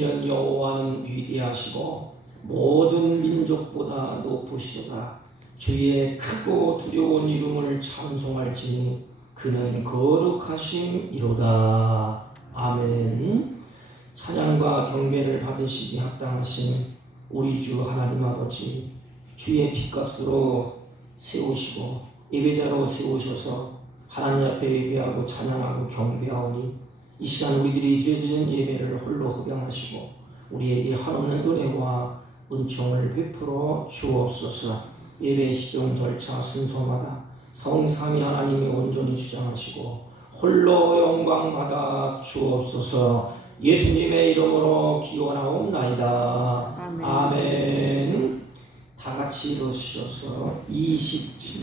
되시는 여호와는 위대하시고 모든 민족보다 높으시도다. 주의 크고 두려운 이름을 찬송할지니 그는 거룩하심이로다. 아멘. 찬양과 경배를 받으시기 합당하신 우리 주 하나님 아버지, 주의 피값으로 세우시고 예배자로 세우셔서 하나님 앞에 예배하고 찬양하고 경배하오니 이 시간 우리들이 드려지는 예배를 홀로 흡양하시고 우리에게 한없는 은혜와 은총을 베풀어 주옵소서. 예배 시종 절차 순서마다 성삼위 하나님이 온전히 주장하시고 홀로 영광 받아 주옵소서. 예수님의 이름으로 기원하옵나이다. 아멘. 아멘. 다 같이 일어서셔서 27장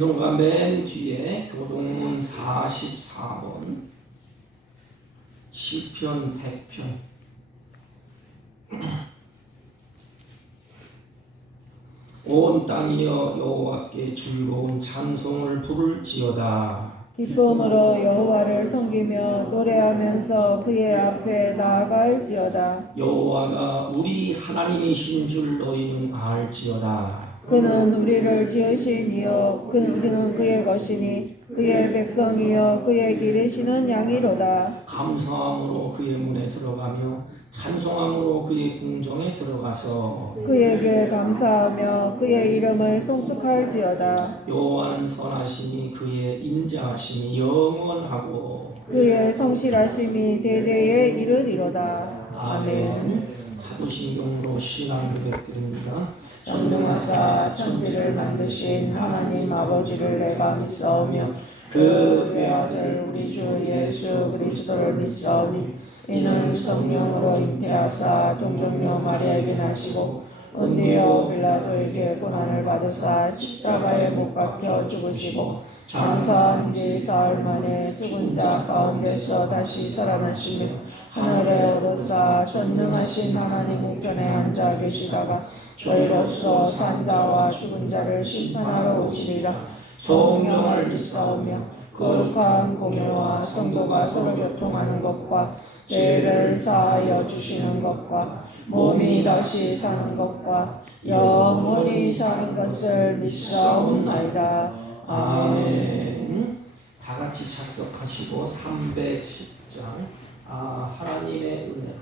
찬송가 맨 뒤에 교동문 44번 시편 100편 온 땅이여 여호와께 즐거운 찬송을 부를지어다. 기쁨으로 여호와를 섬기며 노래하면서 그의 앞에 나아갈지어다. 여호와가 우리 하나님이신 줄 너희는 알지어다. 그는 우리를 지으신 이요 우리는 그의 것이니 그의 백성이여 그의 기르시는 양이로다. 감사함으로 그의 문에 들어가며 찬송함으로 그의 궁정에 들어가서 그에게 감사하며 그의 이름을 송축할지어다. 여호와는 선하시니 그의 인자하심이 영원하고 그의 성실하심이 대대에 이르리로다. 아멘. 사도신경으로 신앙 고백드립니다. 전능하사 천지를 만드신 하나님 아버지를 내가 믿사오며 그 외아들 우리 주 예수 그리스도를 믿사오니 이는 성령으로 잉태하사 동정녀 마리아에게 나시고 본디오 빌라도에게 고난을 받으사 십자가에 못 박혀 죽으시고 장사한 지 사흘 만에 죽은 자 가운데서 다시 살아나시며 하늘에 오르사 전능하신 하나님 우편에 앉아 계시다가 저희로서 산 자와 죽은 자를 심판하러 오시리라. 성령을 믿사오며 거룩한 공예와 성도가 서로 교통하는 것과 죄를 사하여 주시는 것과 몸이 다시 사는 것과 영원히 사는 것을 믿사옵나이다. 아멘. 다 같이 작석하시고 310장 하나님의 은혜.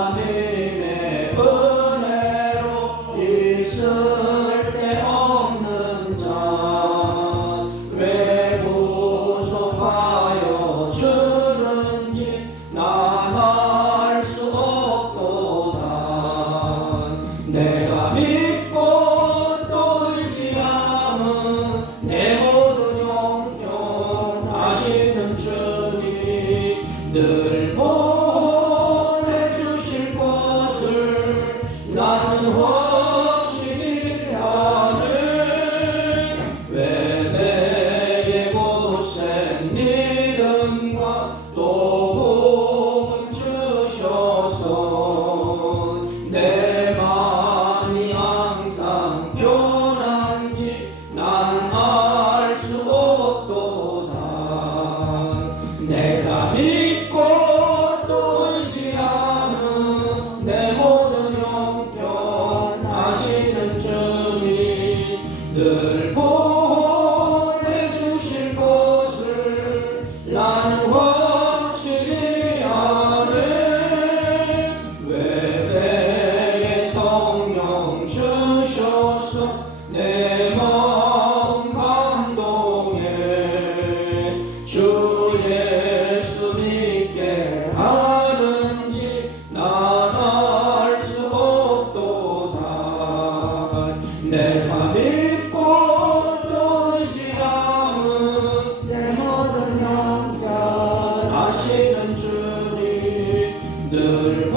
하나님의 은혜로 있을 데 없는 자 왜 구속하여 주는지 난 알 수 없도다. 내가 믿고 또 의지함은 내 모든 형편하시는 주님 늘 보내주실 것을 나는 확실히 아네. 왜 내게 고센 믿음과 또 복음 주셔서 내 마음이 항상 편한지 난 알 수 없도다. 내가 믿고 또 의지하는 내 모든 형편하시는 주님 늘 보내주실 것을 나는 확실히 아네. 왜 내게 성령 주셔서 내 마음 감동해 주 예수 믿게 하는지 난 알 수 없도다. 내가 믿고 또 의지함은 내 모든 형편하시는 주님 늘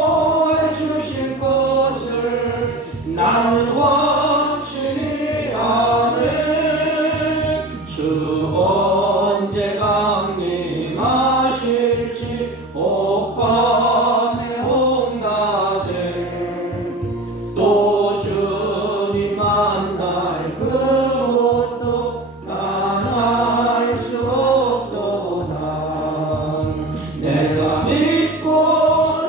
보여주실 것을 나는 확실히 아네. 주 언제 강림하실지 옥밤에 홍낮에 또 주님 만날 그것도 난 알 수 없도다. 내가 믿고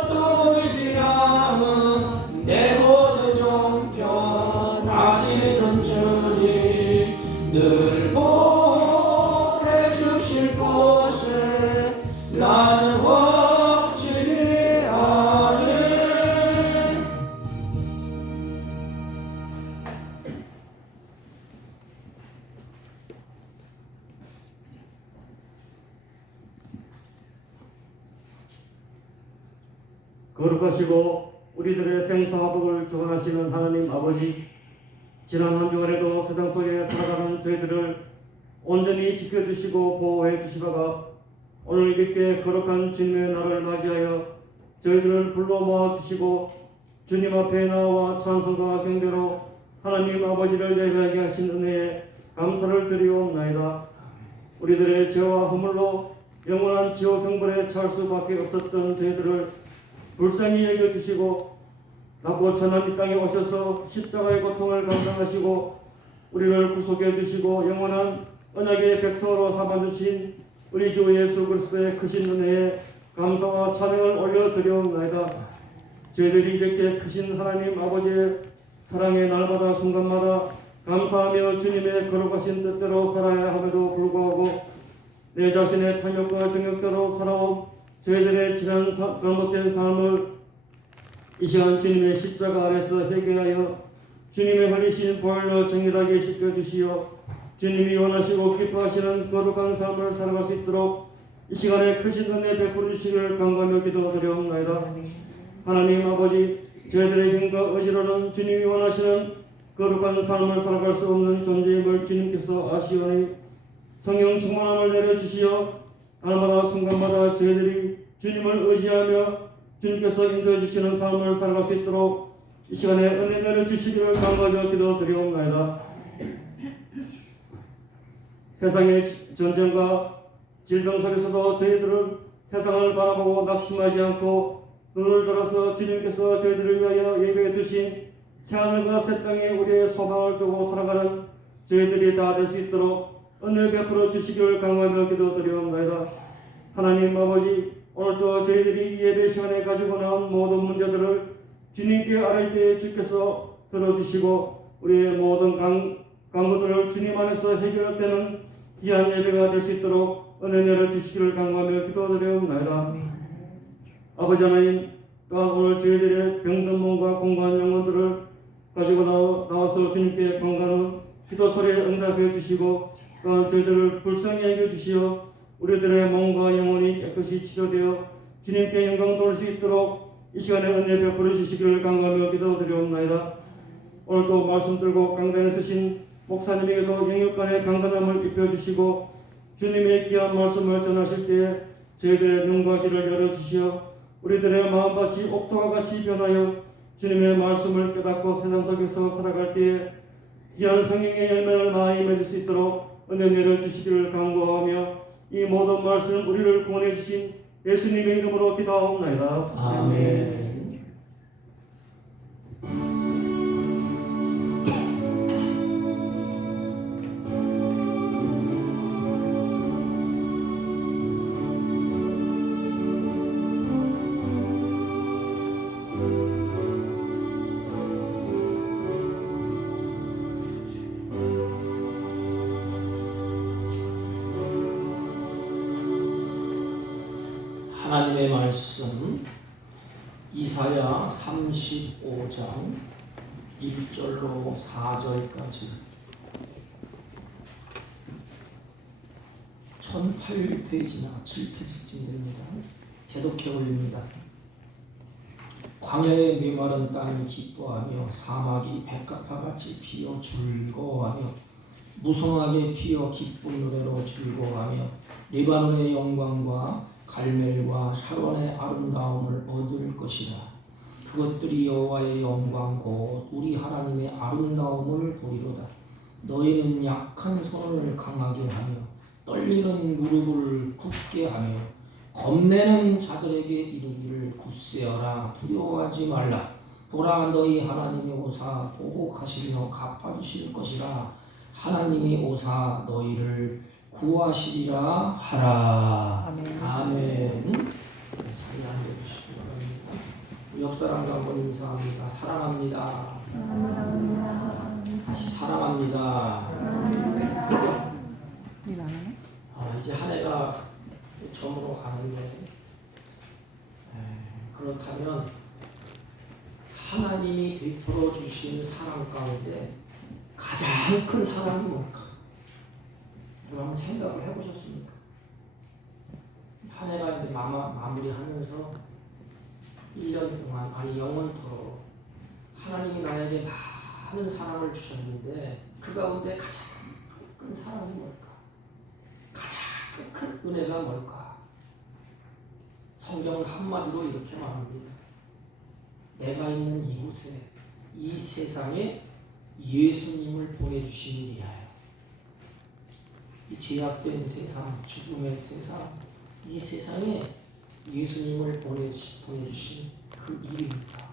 또 의지함은 내 모든 형편하시는 주님 늘 보내주실 것을 나는 확실히 아네. 거룩하시고 우리들의 생사화복을 주관하시는 하나님 아버지, 지난 한 주간에도 세상 속에 살아가는 저희들을 온전히 지켜주시고 보호해 주시다가 오늘 이렇게 거룩한 진노의 날을 맞이하여 저희들을 불러 모아 주시고 주님 앞에 나와 찬송과 경배로 하나님 아버지를 예배하게 하신 은혜에 감사를 드리옵나이다. 우리들의 죄와 허물로 영원한 지옥 형벌에 처할 수밖에 없었던 저희들을 불쌍히 여겨주시고 낮고 천한 이 땅에 오셔서 십자가의 고통을 감당하시고 우리를 구속해 주시고 영원한 언약의 백성으로 삼아주신 우리 주 예수 그리스도의 크신 은혜에 감사와 찬양을 올려드리옵나이다. 저희들이 이렇게 크신 하나님 아버지의 사랑의 날마다 순간마다 감사하며 주님의 거룩하신 뜻대로 살아야 함에도 불구하고 내 자신의 탐욕과 정욕대로 살아온 저희들의 지난 잘못된 삶을 이 시간 주님의 십자가 아래서 회개하여 주님의 흘리신 보혈로 정결하게 씻겨주시어 주님이 원하시고 기뻐하시는 거룩한 삶을 살아갈 수 있도록 이 시간에 크신 은혜 베풀어 주시기를 간구하며 기도드리옵나이다. 하나님 아버지, 저희들의 힘과 의지로는 주님이 원하시는 거룩한 삶을 살아갈 수 없는 존재임을 주님께서 아시오니 성령 충만함을 내려주시어 날마다 순간마다 저희들이 주님을 의지하며 주님께서 인도해주시는 삶을 살아갈 수 있도록 이 시간에 은혜 내려주시기를 간구하며 기도드리옵나이다. 세상의 전쟁과 질병 속에서도 저희들은 세상을 바라보고 낙심하지 않고 눈을 들어서 주님께서 저희들을 위하여 예배해 두신 새하늘과 새 땅에 우리의 소망을 두고 살아가는 저희들이 다 될 수 있도록 은혜 베풀어 주시기를 강하며 기도드리옵나이다. 하나님 아버지, 오늘도 저희들이 예배 시간에 가지고 나온 모든 문제들을 주님께 아뢰 때 주께서 들어주시고 우리의 모든 강구들을 주님 안에서 해결되는 귀한 예배가 될 수 있도록 은혜 내려주시기를 강구하며 기도드리옵나이다. 아버지 하나님, 또한 오늘 저희들의 병든 몸과 공고한 영혼들을 가지고 나와서 주님께 간구하는 기도 소리에 응답해 주시고 또한 저희들을 불쌍히 여겨 주시어 우리들의 몸과 영혼이 깨끗이 치료되어 주님께 영광 돌릴 수 있도록 이 시간에 은혜 베풀어 주시기를 간구하며 기도드리옵나이다. 오늘도 말씀 들고 강단에 서신 목사님에게도 영육간의 강건함을 입혀주시고 주님의 귀한 말씀을 전하실 때에 저희들의 눈과 귀를 열어주시어 우리들의 마음같이 옥토와 같이 변하여 주님의 말씀을 깨닫고 세상 속에서 살아갈 때에 귀한 성령의 열매를 많이 맺을 수 있도록 은혜 내려주시기를 간구하며 이 모든 말씀 우리를 구원해 주신 예수님의 이름으로 기도하옵나이다. 아멘. 하나님의 말씀 이사야 35장 1절로 4절까지 1008페이지나 7페이지쯤 됩니다. 개독해 올립니다. 광야의 메마른 땅이 기뻐하며 사막이 백합화같이 피어 즐거워하며 무성하게 피어 기쁜 노래로 즐거워하며 리바논의 영광과 갈멜과 샤론의 아름다움을 얻을 것이라. 그것들이 여호와의 영광 곧 우리 하나님의 아름다움을 보리로다. 너희는 약한 손을 강하게 하며 떨리는 무릎을 굳게 하며 겁내는 자들에게 이르기를 굳세어라 두려워하지 말라. 보라 너희 하나님이 오사 보복하시며 갚아주실 것이라. 하나님이 오사 너희를 구하시리라 하라. 아멘. 아멘. 자리 앉아주시기 바랍니다. 우리 옆 사람과 한번 인사합니다. 사랑합니다. 다시 사랑합니다. 이제 한 해가 저물어 가는데 그렇다면 하나님이 베풀어 주신 사랑 가운데 가장 큰 사랑이 뭘까? 한번 생각을 해보셨습니까? 한 해가 이제 마무리하면서 1년 동안 아니 영원토록 하나님이 나에게 많은 사랑을 주셨는데 그 가운데 가장 큰 사랑이 뭘까? 가장 큰 은혜가 뭘까? 성경은 한마디로 이렇게 말합니다. 내가 있는 이곳에, 이 세상에 예수님을 보내주신 일이에요. 이 제약된 세상, 죽음의 세상, 이 세상에 예수님을 보내주신 그 일입니다.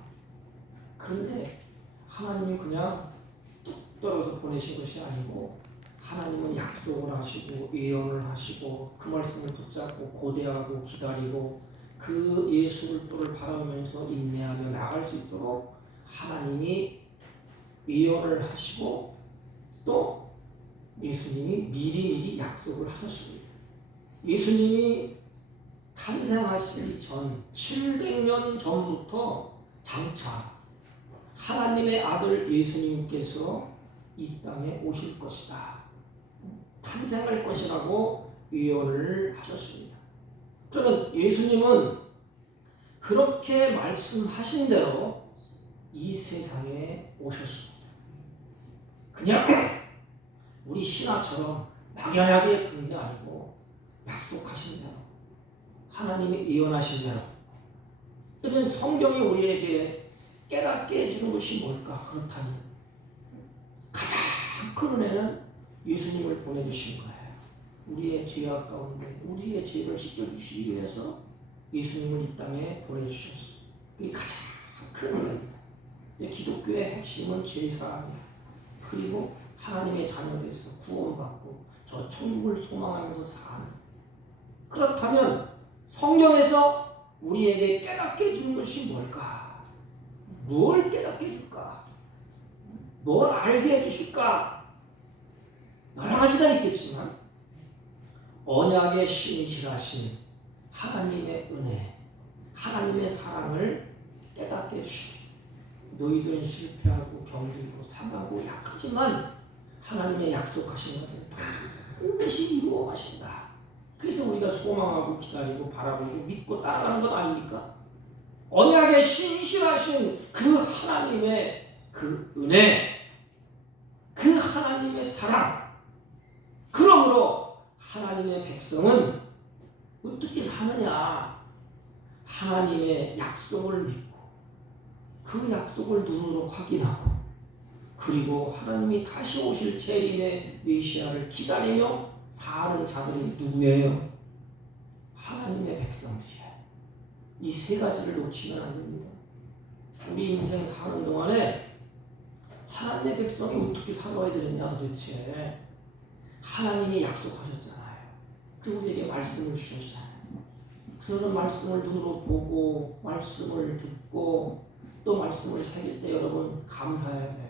그런데 하나님이 그냥 뚝 떨어져 보내신 것이 아니고 하나님은 약속을 하시고 예언을 하시고 그 말씀을 붙잡고 고대하고 기다리고 그 예수를 또를 바라보면서 인내하며 나갈 수 있도록 하나님이 예언을 하시고 또 예수님이 미리미리 약속을 하셨습니다. 예수님이 탄생하시기 전 700년 전부터 장차 하나님의 아들 예수님께서 이 땅에 오실 것이다, 탄생할 것이라고 예언을 하셨습니다. 저는 예수님은 그렇게 말씀하신 대로 이 세상에 오셨습니다. 그냥 우리 신화처럼 막연하게 그런 게 아니고 약속하신 대로, 하나님이 예언하신 대로. 그러면 성경이 우리에게 깨닫게 해주는 것이 뭘까? 그렇다면 가장 큰 은혜는 예수님을 보내주신 거예요. 우리의 죄악 가운데 우리의 죄를 씻겨주시기 위해서 예수님을 이 땅에 보내주셨어요. 그게 가장 큰 은혜입니다. 기독교의 핵심은 죄사함이야. 그리고 하나님의 자녀돼서 구원받고 저 천국을 소망하면서 사는. 그렇다면 성경에서 우리에게 깨닫게 해주는 것이 뭘까? 뭘 깨닫게 해줄까? 뭘 알게 해주실까? 여러 가지가 있겠지만 언약의 신실하신 하나님의 은혜, 하나님의 사랑을 깨닫게 해주십니다. 너희들은 실패하고 병들고 상하고 약하지만 하나님의 약속하신 것은 반드시 이루어 가신다. 그래서 우리가 소망하고 기다리고 바라보고 믿고 따라가는 것 아닙니까? 언약의 신실하신 그 하나님의 그 은혜, 그 하나님의 사랑. 그러므로 하나님의 백성은 어떻게 사느냐? 하나님의 약속을 믿고 그 약속을 눈으로 확인하고 그리고 하나님이 다시 오실 재림의 메시아를 기다리며 사는 자들이 누구예요? 하나님의 백성들이에요. 이 세 가지를 놓치면 안 됩니다. 우리 인생 사는 동안에 하나님의 백성이 어떻게 살아야 되느냐 도대체. 하나님이 약속하셨잖아요. 그리고 우리에게 말씀을 주셨잖아요. 그래서 말씀을 눈으로 보고 말씀을 듣고 또 말씀을 새길 때 여러분 감사해야 돼요.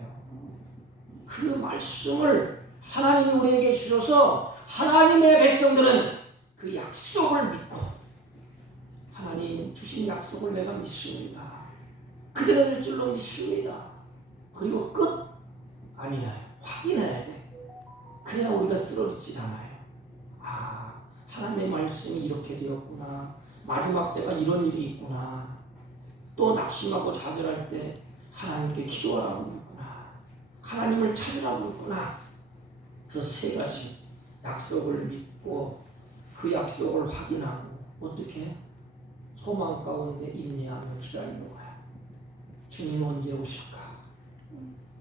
그 말씀을 하나님이 우리에게 주셔서 하나님의 백성들은 그 약속을 믿고 하나님 주신 약속을 내가 믿습니다. 그대로 될 줄로 믿습니다. 그리고 끝 아니야. 확인해야 돼. 그래야 우리가 쓰러지지 않아요. 아, 하나님의 말씀이 이렇게 되었구나. 마지막 때가 이런 일이 있구나. 또 낙심하고 좌절할 때 하나님께 기도하라고 그랬구나. 하나님을 찾으라고 그랬구나. 그 세 가지 약속을 믿고 그 약속을 확인하고 어떻게 소망 가운데 인내하며 기다리는 거야. 주님 언제 오실까?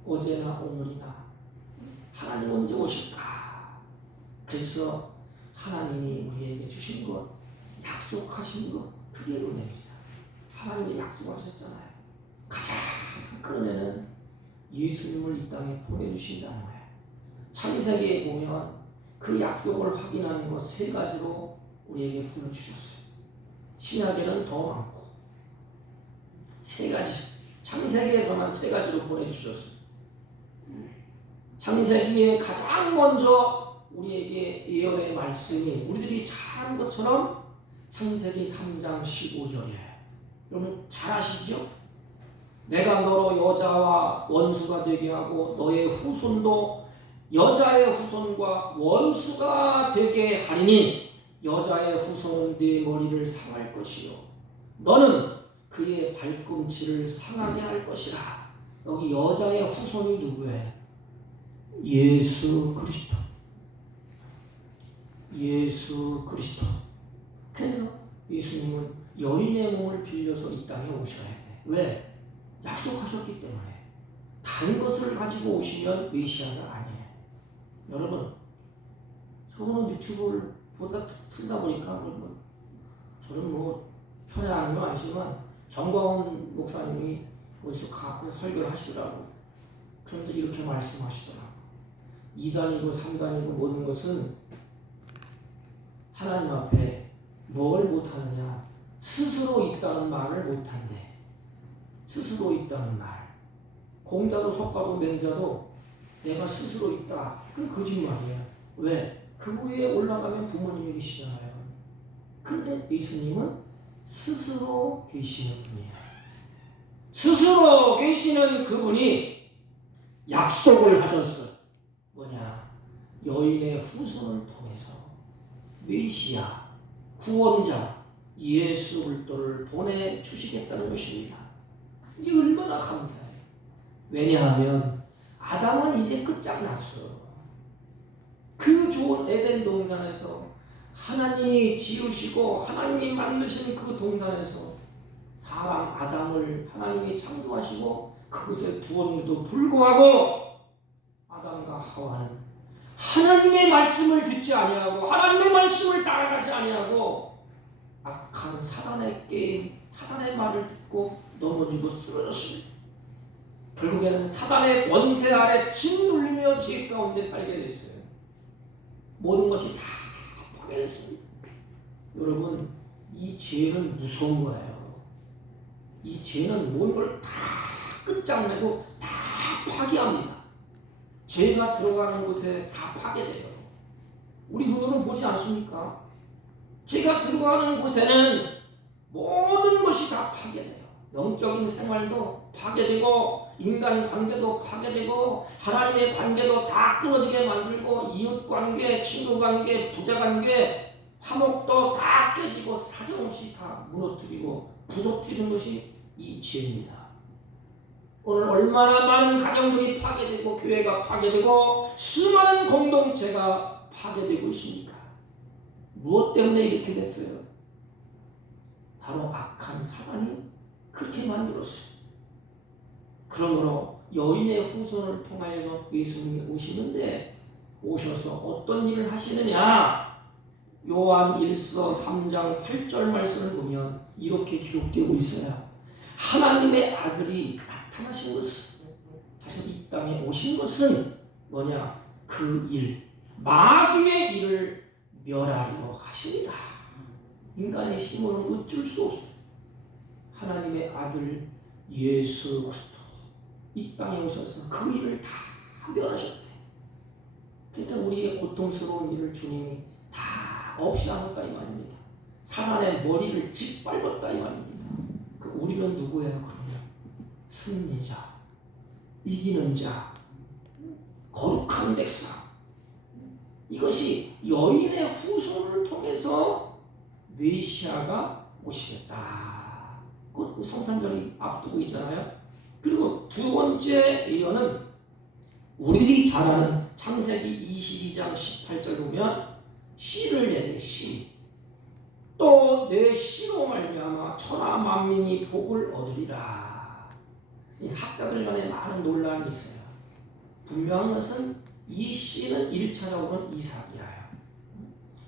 어제나 오늘이나 하나님 언제 오실까? 그래서 하나님이 우리에게 주신 것, 약속하신 것, 그게 은혜입니다. 하나님이 약속하셨잖아요. 가장 큰 은혜는 예수님을 이 땅에 보내주신다는 거예요. 창세기에 보면 그 약속을 확인하는 것 세 가지로 우리에게 보여주셨어요. 신약에는 더 많고 세 가지, 창세기에서만 세 가지로 보내주셨어요. 창세기에 가장 먼저 우리에게 예언의 말씀이 우리들이 잘 아는 것처럼 창세기 3장 15절이에요. 여러분 잘 아시죠? 내가 너로 여자와 원수가 되게 하고 너의 후손도 여자의 후손과 원수가 되게 하리니 여자의 후손은 네 머리를 상할 것이요 너는 그의 발꿈치를 상하게 할 것이라. 여기 여자의 후손이 누구예요? 예수 그리스도. 예수 그리스도. 그래서 예수님은 여인의 몸을 빌려서 이 땅에 오셔야 돼. 왜? 약속하셨기 때문에 다른 것을 가지고 오시면 메시아가 아니에요. 여러분, 저는 유튜브를 보다 틀다 보니까 저는 편애하는 건 아니지만 정광훈 목사님이 어디서 가고 설교를 하시더라고. 그러면서 이렇게 말씀하시더라고. 2단이고 3단이고 모든 것은 하나님 앞에 뭘 못하느냐, 스스로 있다는 말을 못한대. 스스로 있다는 말. 공자도 석가도 맹자도 내가 스스로 있다. 그건 거짓말이야. 왜? 그 위에 올라가면 부모님이 계시잖아요. 근데 예수님은 스스로 계시는 분이야. 스스로 계시는 그분이 약속을 하셨어. 뭐냐? 여인의 후손을 통해서 메시아, 구원자, 예수 그리스도를 보내주시겠다는 것입니다. 이 얼마나 감사해요. 왜냐하면 아담은 이제 끝장났어. 그 좋은 에덴 동산에서 하나님이 지으시고 하나님이 만드신 그 동산에서 사람 아담을 하나님이 창조하시고 그것에 두었는데도 불구하고 아담과 하와는 하나님의 말씀을 듣지 아니하고 하나님의 말씀을 따라가지 아니하고 악한 사단의 게임, 사단의 말을 듣고 넘어지고 쓰러졌습니다. 결국에는 사단의 권세 아래 짓눌리며 죄 가운데 살게 됐어요. 모든 것이 다 파괴됐습니다. 여러분, 이 죄는 무서운 거예요. 이 죄는 모든 걸 다 끝장내고 다 파괴합니다. 죄가 들어가는 곳에 다 파괴돼요. 우리 눈으로 보지 않습니까? 죄가 들어가는 곳에는 모든 것이 다 파괴돼요. 영적인 생활도 파괴되고 인간 관계도 파괴되고 하나님의 관계도 다 끊어지게 만들고 이웃 관계, 친구 관계, 부자 관계, 화목도 다 깨지고 사정없이 다 무너뜨리고 부서뜨리는 것이 이 죄입니다. 오늘 얼마나 많은 가정들이 파괴되고 교회가 파괴되고 수많은 공동체가 파괴되고 있습니까? 무엇 때문에 이렇게 됐어요? 바로 악한 사단이 그렇게 만들었어요. 그러므로 여인의 후손을 통하여서 예수님이 오시는데 오셔서 어떤 일을 하시느냐? 요한 1서 3장 8절 말씀을 보면 이렇게 기록되고 있어요. 하나님의 아들이 나타나신 것은, 다시 이 땅에 오신 것은 뭐냐? 그 일, 마귀의 일을 멸하려 하시리라. 인간의 힘으로는 어쩔 수 없어요. 하나님의 아들 예수 그리스도 이 땅에 오셔서 그 일을 다 멸하셨대. 그러니까 우리의 고통스러운 일을 주님이 다 없이 하셨다 이 말입니다. 사단의 머리를 짓밟았다 이 말입니다. 그 우리는 누구예요? 그러면 승리자, 이기는 자, 거룩한 백성. 이것이 여인의 후손을 통해서 메시아가 오시겠다. 그 성탄절이 앞두고 있잖아요. 그리고 두 번째 예언은 우리들이 잘 아는 창세기 22장 18절 보면 씨를 내리 씨. 또 내 씨로 말미암아 천하 만민이 복을 얻으리라. 이 학자들 간에 많은 논란이 있어요. 분명한 것은 이 씨는 1차적으로는 이삭이야.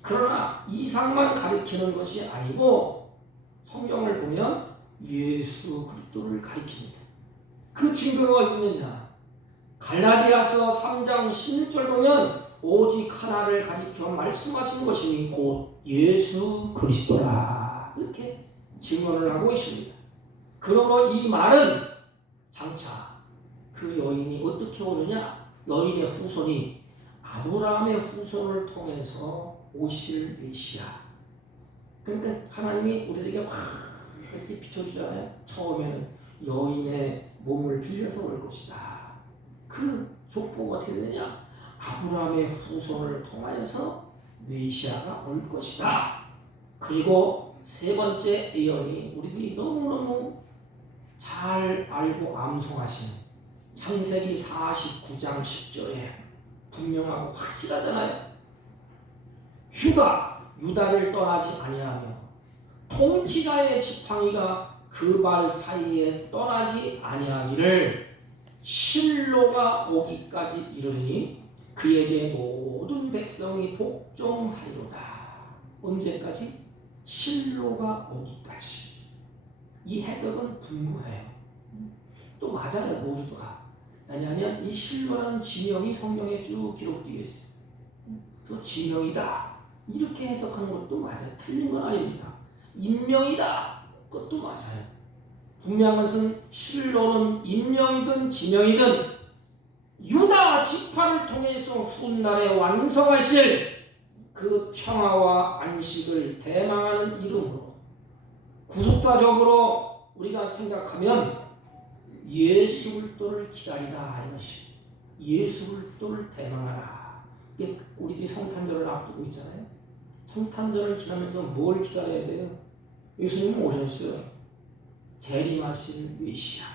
그러나 이삭만 가리키는 것이 아니고 성경을 보면 예수 그리스도를 가리킵니다. 그 증거가 있느냐? 갈라디아서 3장 16절 보면 오직 하나를 가리켜 말씀하신 것이니 곧 예수 그리스도라. 이렇게 증언을 하고 있습니다. 그러므로 이 말은 장차 그 여인이 어떻게 오느냐? 여인의 후손이 아브라함의 후손을 통해서 오실 메시아. 그러니까 하나님이 우리에게 막 이렇게 비춰주잖아요. 처음에는 여인의 몸을 빌려서 올 것이다. 그 족보가 어떻게 되느냐? 아브라함의 후손을 통하여서 메시아가 올 것이다. 그리고 세 번째 예언이 우리들이 너무너무 잘 알고 암송하신 창세기 49장 10절에 분명하고 확실하잖아요. 유다를 떠나지 아니하며 통치자의 지팡이가 그 발 사이에 떠나지 아니하기를 실로가 오기까지 이르니 그에게 모든 백성이 복종하리로다. 언제까지? 실로가 오기까지. 이 해석은 분분해요. 또 맞아요, 모두가. 왜냐하면 이 실로라는 지명이 성경에 쭉 기록되어 있어요. 그 지명이다 이렇게 해석하는 것도 맞아요. 틀린 건 아닙니다. 인명이다 그것도 맞아요. 분명한 것은 실로는 인명이든 지명이든 유다 지파를 통해서 훗날에 완성하실 그 평화와 안식을 대망하는 이름으로 구속사적으로 우리가 생각하면 예수 그리스도를 기다리라 이것이 예수 그리스도를 대망하라. 우리들이 성탄절을 앞두고 있잖아요. 성탄절을 지나면서 뭘 기다려야 돼요? 예수님 오셨어요. 재림하실 메시아.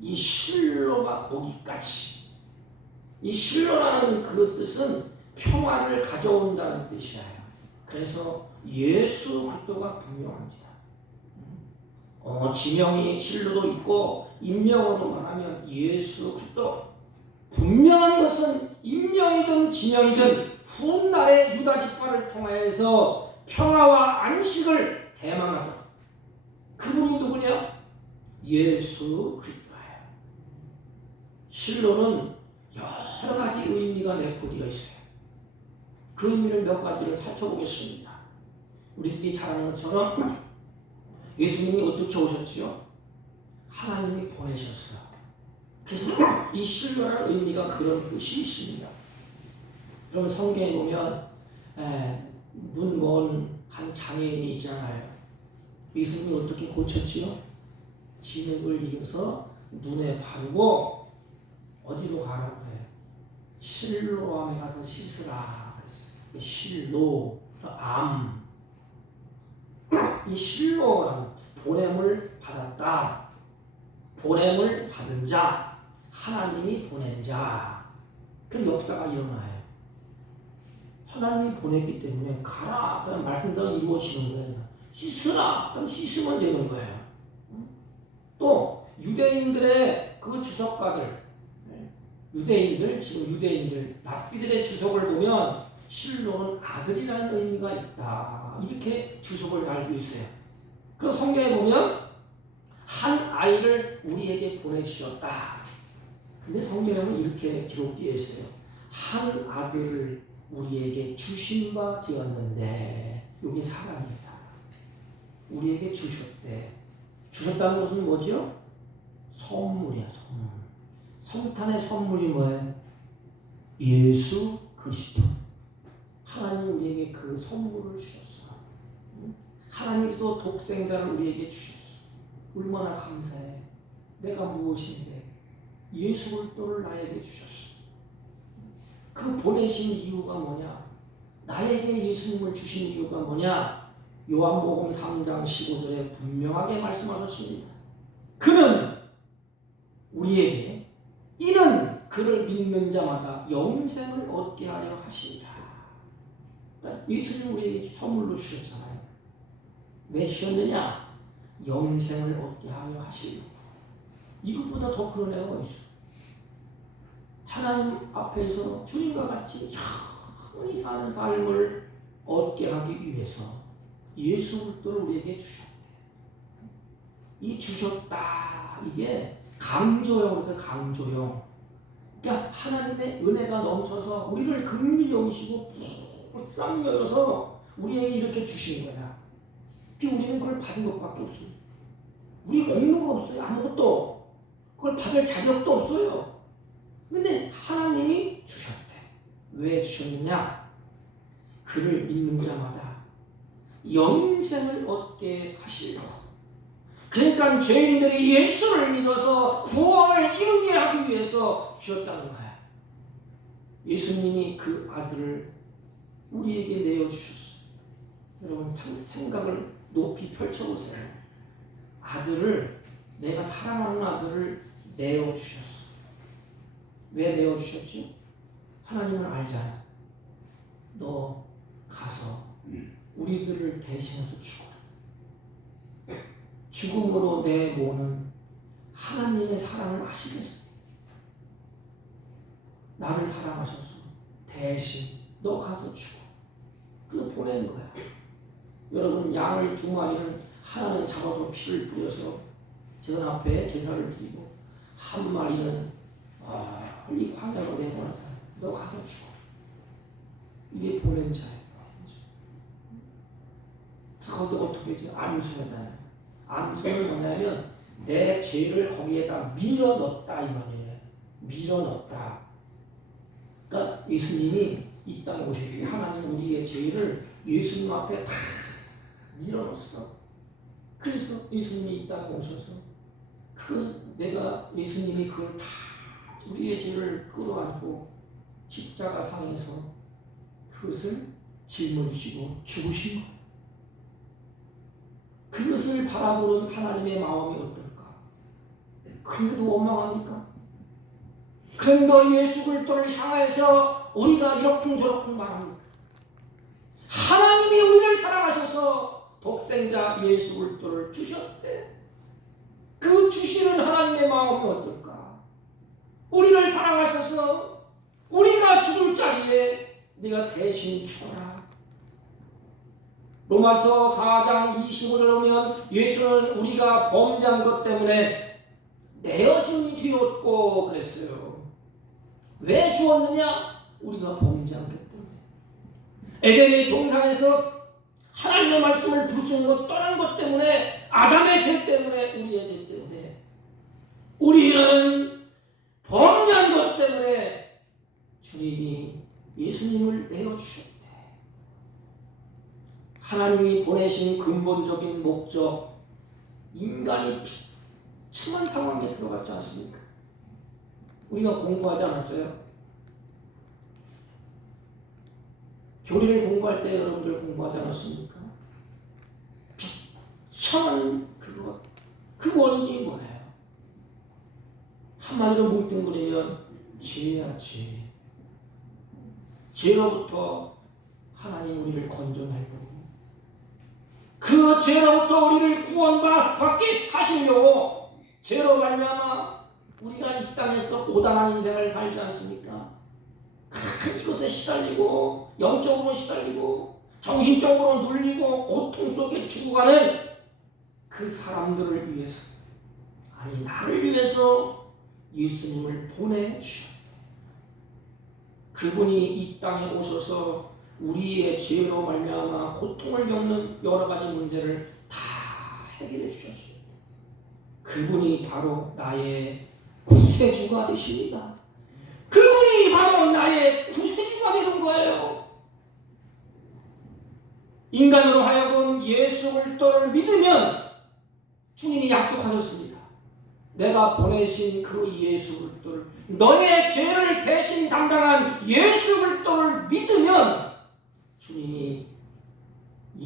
이 실로가 오기까지. 이 실로라는 그 뜻은 평화를 가져온다는 뜻이에요. 그래서 예수 그리스도가 분명합니다. 지명이 실로도 있고 인명으로 말하면 예수 그리스도. 분명한 것은 인명이든 지명이든 훗날의 유다 지파를 통하여서 평화와 안식을 대망하도록. 그분이 누구냐? 예수 그리스도예요. 실로는 여러 가지 의미가 내포되어 있어요. 그 의미를 몇 가지를 살펴보겠습니다. 우리들이 잘 아는 것처럼 예수님이 어떻게 오셨지요? 하나님이 보내셨어요. 그래서 이 실로라는 의미가 그런 뜻이 있습니다. 그럼 성경에 보면 눈 먼 한 장애인이 있잖아요. 예수님이 어떻게 고쳤지요? 진흙을 이어서 눈에 바르고 어디로 가라고 해요? 실로암에 가서 씻으라 그랬어요. 실로, 암. 이 실로는 보냄을 받았다. 보냄을 받은 자, 하나님이 보낸 자. 그 역사가 일어나요. 하나님이 보냈기 때문에 가라. 그럼 말씀대로 이루어지는 거예요. 씻으라. 그럼 씻으면 되는 거예요. 또 유대인들의 그 주석가들, 지금 유대인들, 랍비들의 주석을 보면 실로는 아들이라는 의미가 있다. 이렇게 주석을 달고 있어요. 그 성경에 보면 한 아이를 우리에게 보내주셨다. 근데 성경에는 이렇게 기록되어 있어요. 한 아들을 우리에게 주신 바 되었는데, 여기 사람이에요, 사람. 우리에게 주셨대. 주셨다는 것은 뭐죠? 선물이야, 선물. 성탄의 선물이 뭐예요? 예수 그리스도. 하나님 우리에게 그 선물을 주셨어. 하나님께서 독생자를 우리에게 주셨어. 얼마나 감사해. 내가 무엇인데 예수 그리스도를 나에게 주셨어. 그 보내신 이유가 뭐냐? 나에게 예수님을 주신 이유가 뭐냐? 요한복음 3장 15절에 분명하게 말씀하셨습니다. 그는 우리에게 이는 그를 믿는 자마다 영생을 얻게 하려 하신다. 그러니까 예수님 우리에게 선물로 주셨잖아요. 왜 주셨느냐? 영생을 얻게 하려 하시려고. 이것보다 더 그런 애가 있어. 하나님 앞에서 주님과 같이 영원히 사는 삶을 얻게 하기 위해서 예수 그리스도를 우리에게 주셨대. 이 주셨다 이게 강조형으로 강조형. 그러니까 하나님의 은혜가 넘쳐서 우리를 긍휼히 여기시고 쌍 열어서 우리에게 이렇게 주신 거야. 우리는 그걸 받은 것밖에 없어요. 우리 공로가 없어요. 아무것도. 그걸 받을 자격도 없어요. 근데 하나님이 주셨대. 왜 주셨느냐? 그를 믿는 자마다 영생을 얻게 하시려고. 그러니까 죄인들이 예수를 믿어서 구원을 이루게 하기 위해서 주셨다는 거야. 예수님이 그 아들을 우리에게 내어주셨어. 여러분 생각을 높이 펼쳐보세요. 아들을, 내가 사랑하는 아들을 내어주셨어. 왜 내어주셨지? 하나님은 알잖아. 너 가서 우리들을 대신해서 죽어라. 죽음으로 내모는 하나님의 사랑을 아시겠어요? 나를 사랑하셔서 대신 너 가서 죽어. 그거 보낸 거야. 여러분, 양을 2마리는 하나는 잡아서 피를 뿌려서 제단 앞에 제사를 드리고 한 마리는 이 광야로 내보낸 사람. 너 가서 죽어. 이게 보낸 자예요. 그래서 거기서 어떻게 하죠? 안수하잖아요. 안수는 뭐냐면 내 죄를 거기에다 밀어넣었다 이 말이에요. 밀어넣었다. 그러니까 예수님이 이 땅에 오실 때 하나님 우리의 죄를 예수님 앞에 다 밀어넣었어. 그래서 예수님이 이 땅에 오셔서 내가 예수님이 그걸 다 우리의 죄를 끌어안고 십자가 상에서 그것을 짊어지시고 죽으신 것. 그것을 바라보는 하나님의 마음이 어떨까? 그런데도 원망합니까? 그런데 예수 그리스도를 향해서 우리가 이렇쿵저렇쿵 말합니까? 하나님이 우리를 사랑하셔서 독생자 예수 그리스도를 주셨대. 그 주시는 하나님의 마음이 어떨까? 우리를 사랑하셔서 우리가 죽을 자리에 네가 대신 죽어라. 로마서 4장 25절 보면 예수는 우리가 범죄한 것 때문에 내어줌이 되었고 그랬어요. 왜 주었느냐? 우리가 범죄한 것 때문에. 에덴의 동산에서 하나님의 말씀을 부수는 것 떠난 것 때문에, 아담의 죄 때문에, 우리의 죄 때문에, 우리는 범죄한 것 때문에 주님이 예수님을 내어주셨대. 하나님이 보내신 근본적인 목적, 인간이 비참한 상황에 들어갔지 않습니까? 우리가 공부하지 않았어요? 교리를 공부할 때 여러분들 공부하지 않았습니까? 비참한 그 원인이 뭐예요? 한마디로 뭉뚱그리면 죄야, 죄. 죄로부터 하나님 우리를 건져낼 거고, 그 죄로부터 우리를 구원받게 하시려고 죄로 말미암아 우리가 이 땅에서 고단한 인생을 살지 않습니까? 이것에 시달리고, 영적으로 시달리고, 정신적으로 눌리고, 고통 속에 죽어가는 그 사람들을 위해서, 아니 나를 위해서 예수님을 보내주셨다. 그분이 이 땅에 오셔서 우리의 죄로 말미암아 고통을 겪는 여러 가지 문제를 다 해결해 주셨습니다. 그분이 바로 나의 구세주가 되십니다. 그분이 바로 나의 구세주가 되는 거예요. 인간으로 하여금 예수 그리스도를 믿으면 주님이 약속하셨습니다. 내가 보내신 그 예수 그리스도를, 너의 죄를 대신 담당한 예수 그리스도를 믿으면 주님이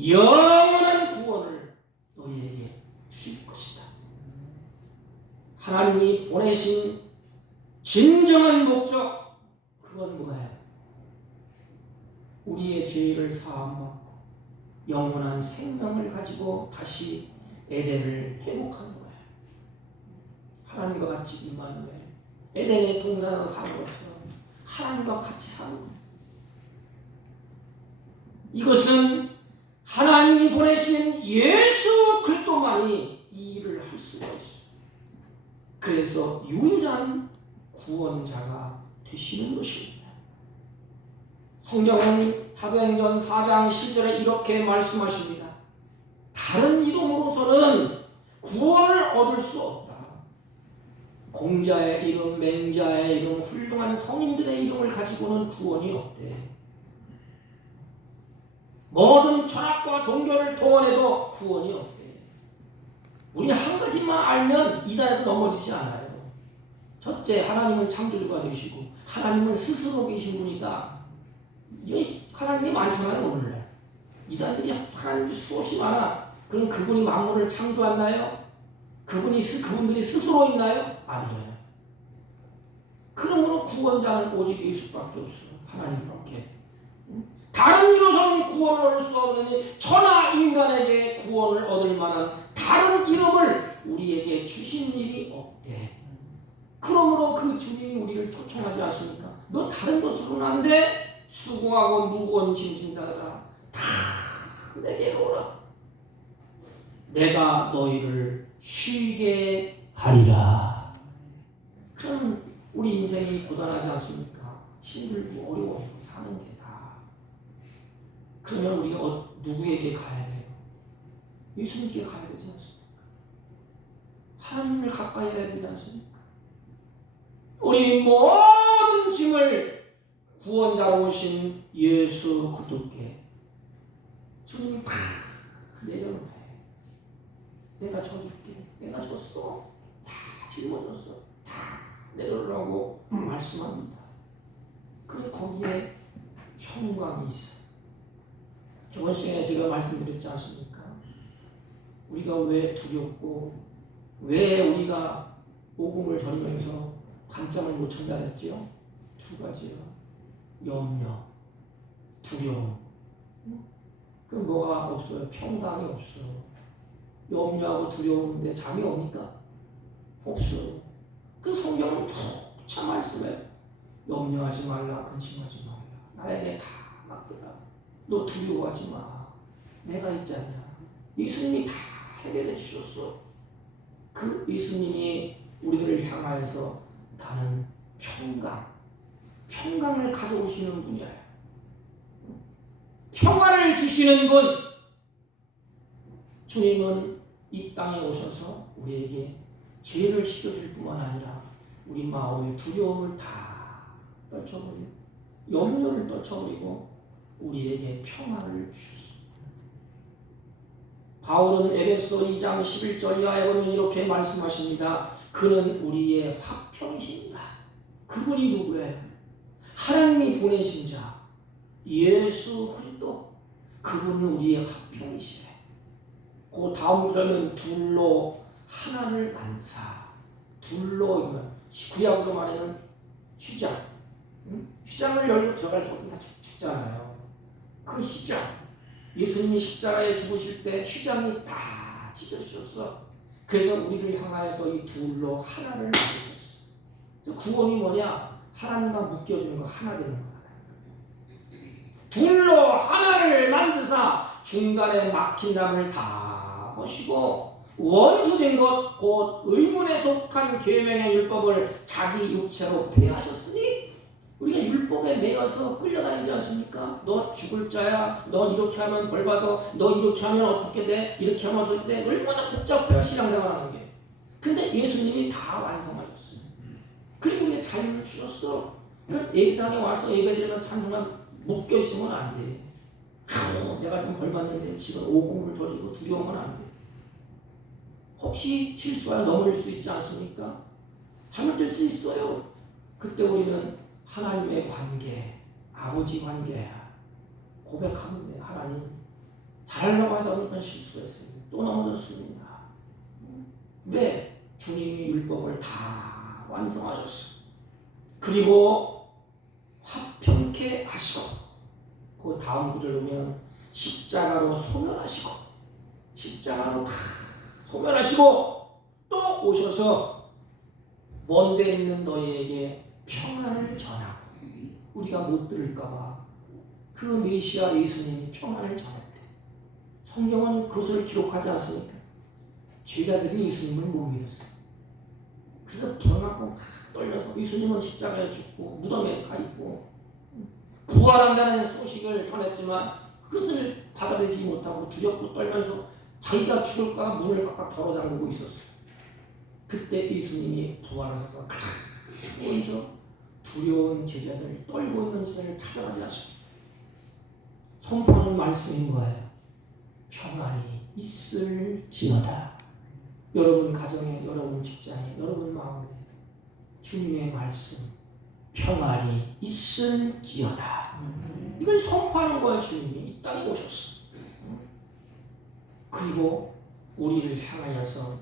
영원한 구원을 너희에게 주실 것이다. 하나님이 보내신 진정한 목적, 그건 뭐예요? 우리의 죄를 사함받고 영원한 생명을 가지고 다시 에덴을 회복하는 거예요. 하나님과 같이 임마누엘, 에덴의 동산에서 사는 것처럼 하나님과 같이 사는 거예요. 이것은 하나님이 보내신 예수 그리스도만이 이 일을 할 수가 있어요. 그래서 유일한 구원자가 되시는 것입니다. 성경은 사도행전 4장 10절에 이렇게 말씀하십니다. 다른 이름으로서는 구원을 얻을 수 없다. 공자의 이름, 맹자의 이름, 훌륭한 성인들의 이름을 가지고는 구원이 없대. 모든 철학과 종교를 동원해도 구원이 없대. 우리는 한 가지만 알면 이단에서 넘어지지 않아요. 첫째, 하나님은 창조주가 되시고 하나님은 스스로 계신 분이다. 하나님이 많잖아요. 오늘날 이단들이 하나님이 수없이 많아. 그럼 그분이 만물을 창조했나요? 그분들이 스스로 있나요? 아니에요. 그러므로 구원자는 오직 예수밖에 없어요. 하나님밖에. 다른 이로서는 구원을 얻을 수 없느니 천하 인간에게 구원을 얻을 만한 다른 이름을 우리에게 주신 일이 없대. 그러므로 그 주님이 우리를 초청하지 않습니까? 너 다른 것으로는 안 돼. 수고하고 무거운 짐진 자들아 다 내게 오라. 내가 너희를 쉬게 하리라. 그럼 우리 인생이 고단하지 않습니까? 힘들고 어려워 사는 게 다. 그러면 우리가 누구에게 가야 돼요? 예수님께 가야 되지 않습니까? 하나님을 가까이 해야 되지 않습니까? 우리 모든 짐을 구원자로 오신 예수 그리스도께 주님이 다 내려놓아요. 내가 져줄게. 내가 줬어. 다 짊어졌어. 다 내려놓으라고 말씀합니다. 그래 거기에 평강이 있어. 저번 시간에 제가 말씀드렸지 않습니까? 우리가 왜 두렵고 왜 우리가 복음을 전하면서 반짝을 못 찬다 했지요? 두 가지요. 염려, 두려움. 그럼 뭐가 없어요? 평강이 없어. 염려하고 두려움인데 잠이 옵니까? 없어요. 그 성경은 참 말씀해. 염려하지 말라, 근심하지 말라. 나에게 다 맡겨라. 너 두려워하지 마. 내가 있잖냐. 예수님이 다 해결해 주셨어. 그 예수님이 우리들을 향하여서 나는 평강을 가져오시는 분이야. 평화를 주시는 분. 주님은 이 땅에 오셔서 우리에게 죄를 씻겨줄 뿐만 아니라 우리 마음의 두려움을 다 떨쳐버리고 염려를 떨쳐버리고 우리에게 평화를 주셨습니다. 바울은 에베소 2장 11절 이하에 보면 이렇게 말씀하십니다. 그는 우리의 화평이십니다. 그분이 누구예요? 하나님이 보내신 자 예수 그리스도. 그분은 우리의 화평이시래. 그 다음 구절은 둘로 하나를 만사. 둘로 이건 구약으로 말하는 휘장. 휘장을 열고 들어갈 때 다 죽잖아요. 그 휘장. 예수님이 십자가에 죽으실 때 휘장이 다 찢어졌어. 그래서 우리를 향하여서 이 둘로 하나를 만드셨어. 구원이 뭐냐? 하나님과 묶여주는 거, 하나 되는 거. 둘로 하나를 만드사 중간에 막힌 담을 다 허시고 원수된 것 곧 의문에 속한 계명의 율법을 자기 육체로 폐하셨으니 우리가 율법에 매여서 끌려다니지 않습니까? 너 죽을 자야. 너 이렇게 하면 벌 받아. 너 이렇게 하면 어떻게 돼? 이렇게 하면 어떻게 돼? 얼마나 복잡해요 신앙생활하는 게. 근데 예수님이 다 완성하셨어요. 그리고 우리가 자유를 주셨어. 그러니까 예배당에 와서 예배드리면 찬송만 묶여있으면 안 돼. 내가 좀 벌 받는데 지금 오공을 저리고 두려우면 안 돼. 혹시 실수하여 넘어질 수 있지 않습니까? 잘못될 수 있어요. 그때 우리는 하나님의 관계, 아버지 관계 고백하면 돼. 하나님 잘하려고 하다 보니까 실수했습니다. 또 넘어졌습니다. 왜? 주님이 율법을 다 완성하셨어. 그리고 화평케 하시고 그 다음 구절 보면 십자가로 소멸하시고 십자가로 다 소멸하시고 또 오셔서 먼데 있는 너희에게 평안을 전하고 우리가 못 들을까봐 그 메시아 예수님이 평안을 전했대. 성경은 그것을 기록하지 않습니까? 제자들이 예수님을 못 믿었어요. 그래서 불안하고 막 떨려서 예수님은 십자가에 죽고 무덤에 가 있고 부활한다는 소식을 전했지만 그것을 받아들이지 못하고 두렵고 떨면서 자기가 죽을까 문을 꽉꽉 덜어 잠그고 있었어요. 그때 예수님이 부활하셔서 가장 먼저 두려운 제자들 떨고 있는 제자를 찾아가지 않습니다. 선포하는 말씀인 거예요. 평안이 있을지어다. 여러분 가정에, 여러분 직장에, 여러분 마음에 주님의 말씀 평안이 있을지어다. 이걸 선포하는 거예요. 주님이 이 땅에 오셨어. 그리고 우리를 향하여서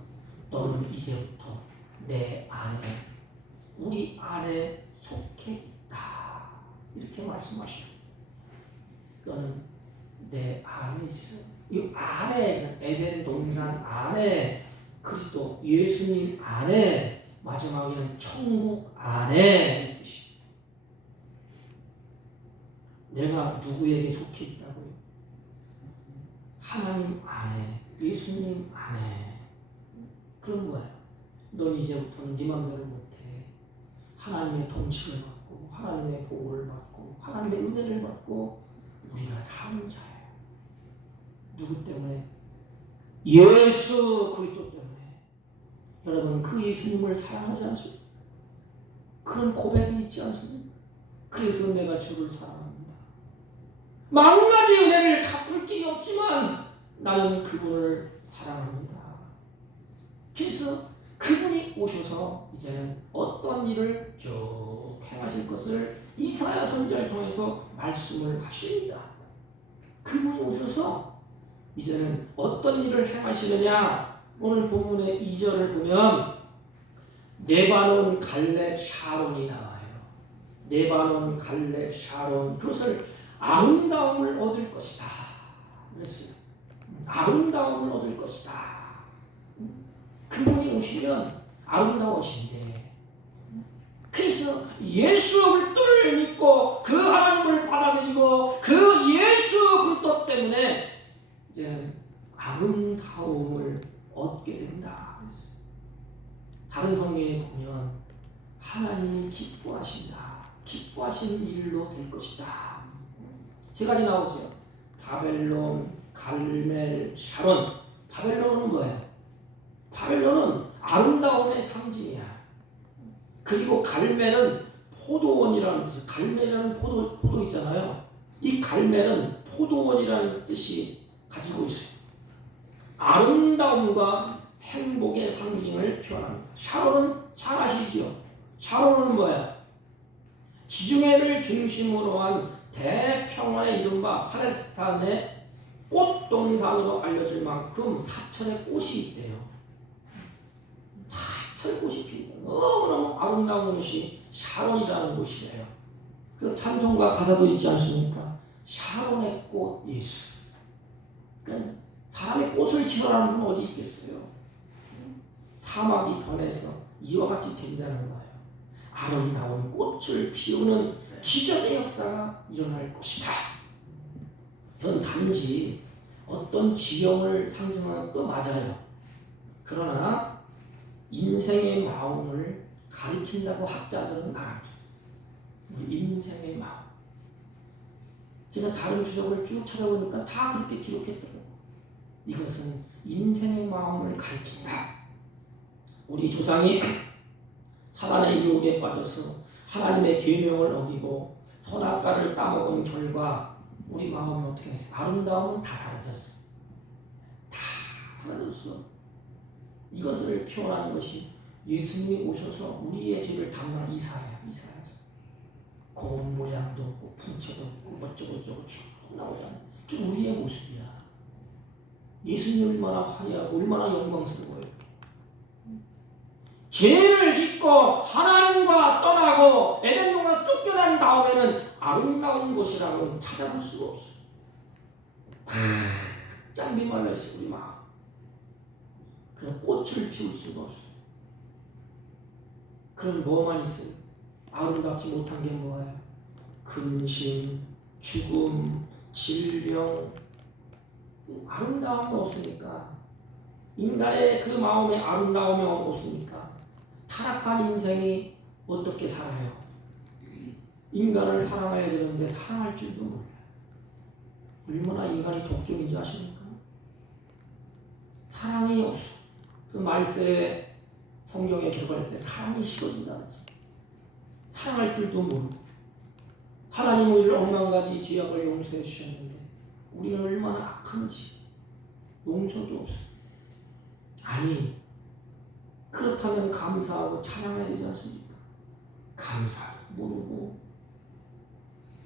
너는 이제부터 내 안에 우리 안에 속해 있다. 이렇게 말씀하시죠. 너는 내 안에 있어. 이 안에 에덴 동산 안에 그리스도 예수님 안에 마지막에는 천국 안에 있듯이 내가 누구에게 속해 있다고요? 하나님 안에, 예수님 안에. 그런 거예요. 넌 이제부터는 네 맘대로 못해. 하나님의 통치를 받고 하나님의 보호를 받고 하나님의 은혜를 받고 우리가 사는 자예요. 누구 때문에? 예수 그리스도 때문에. 여러분 그 예수님을 사랑하지 않습니까? 그런 고백이 있지 않습니까? 그래서 내가 주를 사랑합니다. 만가지 은혜를 갚을 길이 없지만 나는 그분을 사랑합니다. 그래서 그분이 오셔서 이제는 어떤 일을 쭉 행하실 것을 이사야 선지자를 통해서 말씀을 하십니다. 그분이 오셔서 이제는 어떤 일을 행하시느냐. 오늘 본문의 2절을 보면 네바논 갈렙 샤론이 나와요. 네바논 갈렙 샤론, 그것을 아름다움을 얻을 것이다 그랬어요. 아름다움을 얻을 것이다. 그분이 오시면 아름다우신데, 그래서 예수를 믿고 그 하나님을 받아들이고 그 예수 그리스도 때문에 이제는 아름다움을 얻게 된다. 다른 성경에 보면 하나님이 기뻐하신다. 기뻐하시는 일로 될 것이다. 세 가지 나오죠. 바벨론, 갈멜, 샤론. 바벨론은 뭐예요? 바벨론은 아름다움의 상징이야. 그리고 갈멜은 포도원이라는 뜻. 갈멜이라는 포도 있잖아요. 이 갈멜은 포도원이라는 뜻이 가지고 있어요. 아름다움과 행복의 상징을 표현합니다. 샤론은 잘 아시지요? 샤론은 뭐예요? 지중해를 중심으로 한 대평화의 이른바 팔레스타인의 꽃동산으로 알려질 만큼 사철의 꽃이 있대요. 사철 꽃이 피는데 너무너무 아름다운 곳이 샤론이라는 곳이래요. 그 찬송가 가사도 있지 않습니까? 샤론의 꽃 예수. 그러니까 사람이 꽃을 싫어하는 분 어디 있겠어요? 사막이 변해서 이와 같이 된다는 거예요. 아름다운 꽃을 피우는 기적의 역사가 일어날 것이다. 그건 단지 어떤 지형을 상징하는 것도 맞아요. 그러나 인생의 마음을 가리킨다고 학자들은 말합니다. 인생의 마음. 제가 다른 주석을 쭉 찾아보니까 다 그렇게 기록했더라고요. 이것은 인생의 마음을 가리킨다. 우리 조상이 사단의 유혹에 빠져서 하나님의 계명을 어기고 선악과를 따먹은 결과 우리 마음이 어떻게 했어요? 아름다움은 다 사라졌어. 다 사라졌어. 이것을 표현하는 것이 예수님이 오셔서 우리의 죄를 담당한 이사야죠. 고운 모양도 없고 풍채도 없고 어쩌고저쩌고 쭉 나오잖아요. 그게 우리의 모습이야. 예수님이 얼마나 화려하고 얼마나 영광스러워요. 죄를 짓고 하나님과 떠나고 에덴 동산 쫓겨난 다음에는 아름다운 곳이라고는 찾아볼 수가 없어요. 짱비 말라있어 우리 마음. 그냥 꽃을 피울 수가 없어요. 그럼 뭐만 있어요? 아름답지 못한 게 뭐예요? 근심, 죽음, 질병. 아름다움이 없으니까, 인간의 그 마음에 아름다움이 없으니까 타락한 인생이 어떻게 살아요? 인간을 사랑해야 되는데 사랑할 줄도 몰라요. 얼마나 인간이 독점인지 아십니까? 사랑이 없어. 그 말세에 성경에 기록할 때 사랑이 식어진다 그랬지. 사랑할 줄도 모르고 하나님은 우리를 억만 가지 죄악을 용서해 주셨는데 우리는 얼마나 악한지 용서도 없어. 아니 그렇다면 감사하고 찬양해야 되지 않습니까? 감사도 모르고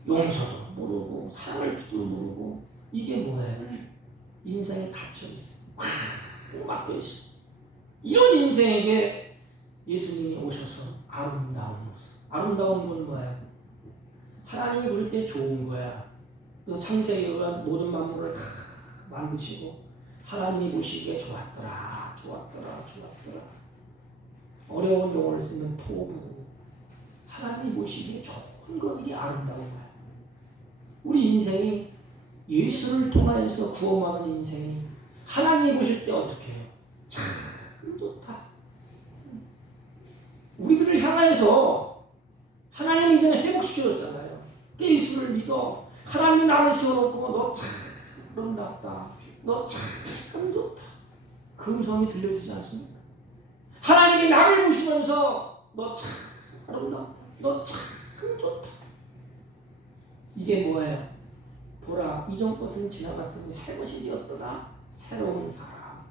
용서도 모르고 사랑할 줄도 모르고 이게 뭐예요? 인생에 닫혀있어. 막혀있어. 이런 인생에게 예수님이 오셔서 아름다운 모습. 아름다운 건 뭐예요? 하나님이 부를 때 좋은 거야. 그 창세기에 모든 만물을 다 만드시고 하나님이 보시기에 좋았더라. 어려운 용어를 쓰면 토부. 하나님이 보시기에 좋은 것이 아름다운 거야. 우리 인생이 예수를 통하여서 구원받은 인생이 하나님이 보실 때 어떻게 해요? 참 좋다. 우리들을 향하여서 하나님이 이제는 회복시켜줬잖아요. 예수를 믿어. 하나님이 나를 세워놓고 너 참 아름답다. 너 참 좋다. 그 음성이 들려지지 않습니까? 하나님이 나를 보시면서 너 참 아름답다. 너 참 좋다. 이게 뭐예요? 보라, 이전 것은 지나갔으니 새 것이 되었도다. 새로운 사람.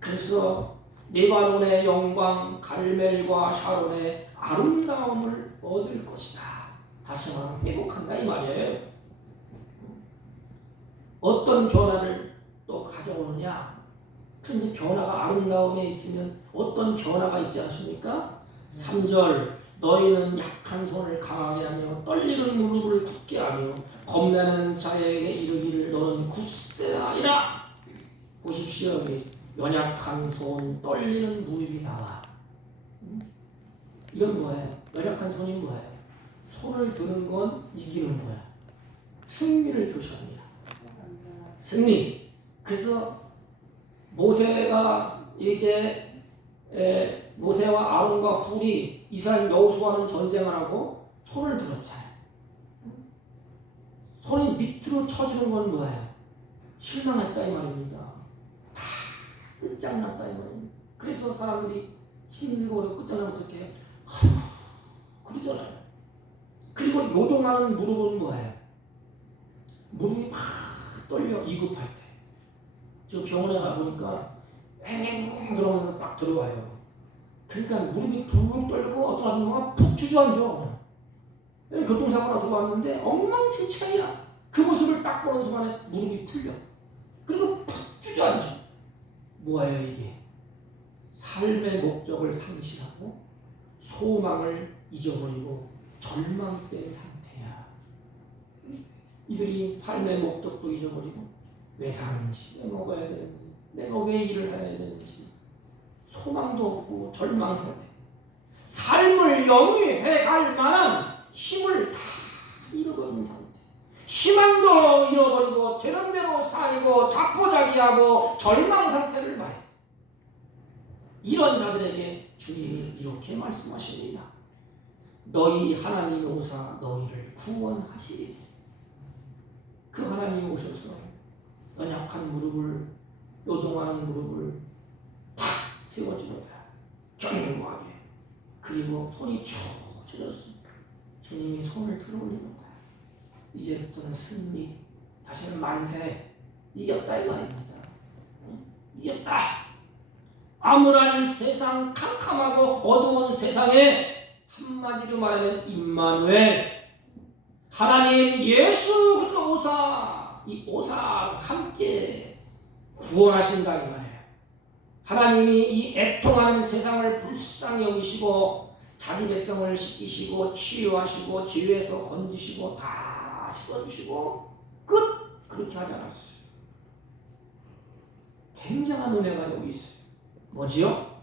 그래서 레바논의 영광, 갈멜과 샤론의 아름다움을 얻을 것이다. 다시 말하면 회복한다 이 말이에요. 어떤 변화를 또 가져오느냐? 그런데 변화가 아름다움에 있으면 어떤 변화가 있지 않습니까? 3절 너희는 약한 손을 강하게 하며 떨리는 무릎을 굳게 하며 겁나는 자에게 이르기를 너는 굳세가 아니라. 보십시오. 여기 연약한 손, 떨리는 무릎이 나와. 이건 뭐예요? 연약한 손이 뭐예요? 손을 드는 건 이기는 거야. 승리를 표시합니다. 승리. 그래서 모세가 이제 모세와 아론과 훌이 이스라엘 여호수아는 전쟁을 하고 손을 들었잖아요. 손이 밑으로 쳐지는 건 뭐예요? 실망했다 이 말입니다. 다 끝장났다 이 말입니다. 그래서 사람들이 힘들고 어렵고 끝장나면 어떻게 해요? 그러잖아요. 그리고 요동하는 무릎은 뭐예요? 무릎이 막 떨려. 이급할 때. 저 병원에 가보니까 앵앵 그러면서 막 들어와요. 그러니까 무릎이 둥둥 떨고 어떤 아줌마가 푹 주저앉아. 교통사고가 들어왔는데 엉망진창이야. 그 모습을 딱 보는 순간에 무릎이 풀려. 그리고 푹 주저앉아. 뭐예요 이게? 삶의 목적을 상실하고 소망을 잊어버리고 절망된 상태야. 이들이 삶의 목적도 잊어버리고 왜 사는지, 왜 먹어야 되는지, 내가 왜 일을 해야 되는지 소망도 없고 절망 상태. 삶을 영위해 갈 만한 힘을 다 잃어버린 상태. 희망도 잃어버리고 되는 대로 살고 자포자기하고 절망 상태를 말해. 이런 자들에게 주님이 이렇게 말씀하십니다. 너희 하나님 오사 너희를 구원하시리니. 그 하나님이 오셔서 연약한 무릎을, 요동하는 무릎을 탁 세워주는다. 견고하게. 그리고 손이 쭉 쳐졌습니다. 주님이 손을 들어올리는 거야. 이제부터는 승리, 다시는 만세, 이겼다 이 말입니다. 이겼다. 암울한 세상, 캄캄하고 어두운 세상에 한마디로 말하면 임마누엘, 하나님 예수 그리스도 오사, 이 오사 함께 구원하신다 이 말이에요. 하나님이 이 애통하는 세상을 불쌍히 여기시고 자기 백성을 씻기시고 치유하시고 죄에서 건지시고 다 씻어주시고 끝. 그렇게 하지 않았어요. 굉장한 은혜가 여기 있어요. 뭐지요?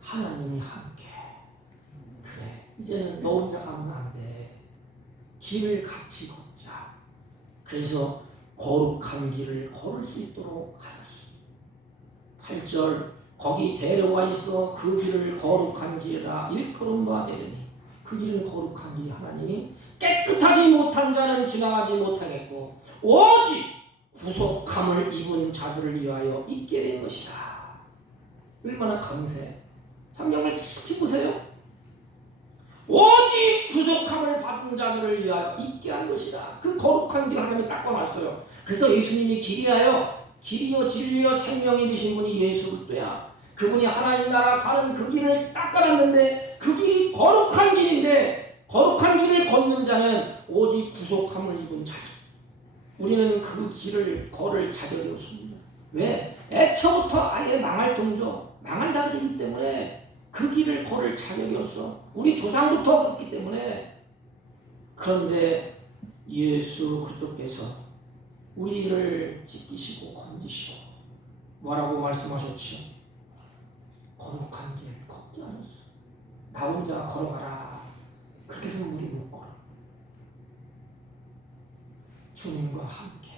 하나님이 함께. 그래, 이제는 너 혼자 가면 안 돼. 길을 같이 걷자. 그래서 거룩한 길을 걸을 수 있도록 하셨어요. 8절 거기 대로가 있어 그 길을 거룩한 길이라 일컬음과 되리니. 그 길은 거룩한 길이 하나님이 깨끗하지 못한 자는 지나가지 못하겠고 오직 구속함을 입은 자들을 위하여 있게 된 것이다. 얼마나 감사해. 성경을 깊이 보세요. 오직 구속함을 받은 자들을 위하여 있게 한 것이다. 그 거룩한 길 하나님이 닦아놨어요. 그래서 예수님이 길이요 진리요 생명이 되신 분이 예수 그리스도야. 그분이 하나님 나라 가는 그 길을 닦아놨는데 그 길이 거룩한 길인데 거룩한 길을 걷는 자는 오직 구속함을 입은 자들. 우리는 그 길을 걸을 자격이 없습니다. 왜? 애초부터 아예 망할 종족, 망한 자들이기 때문에 그 길을 걸을 자격이 없어. 우리 조상부터 그렇기 때문에. 그런데 예수 그리스도께서 우리를 찢기시고 건지시고 뭐라고 말씀하셨죠? 거룩한 길 걷게 하셨어. 나 혼자 걸어가라. 그렇게 해서 우리 못 걸어. 주님과 함께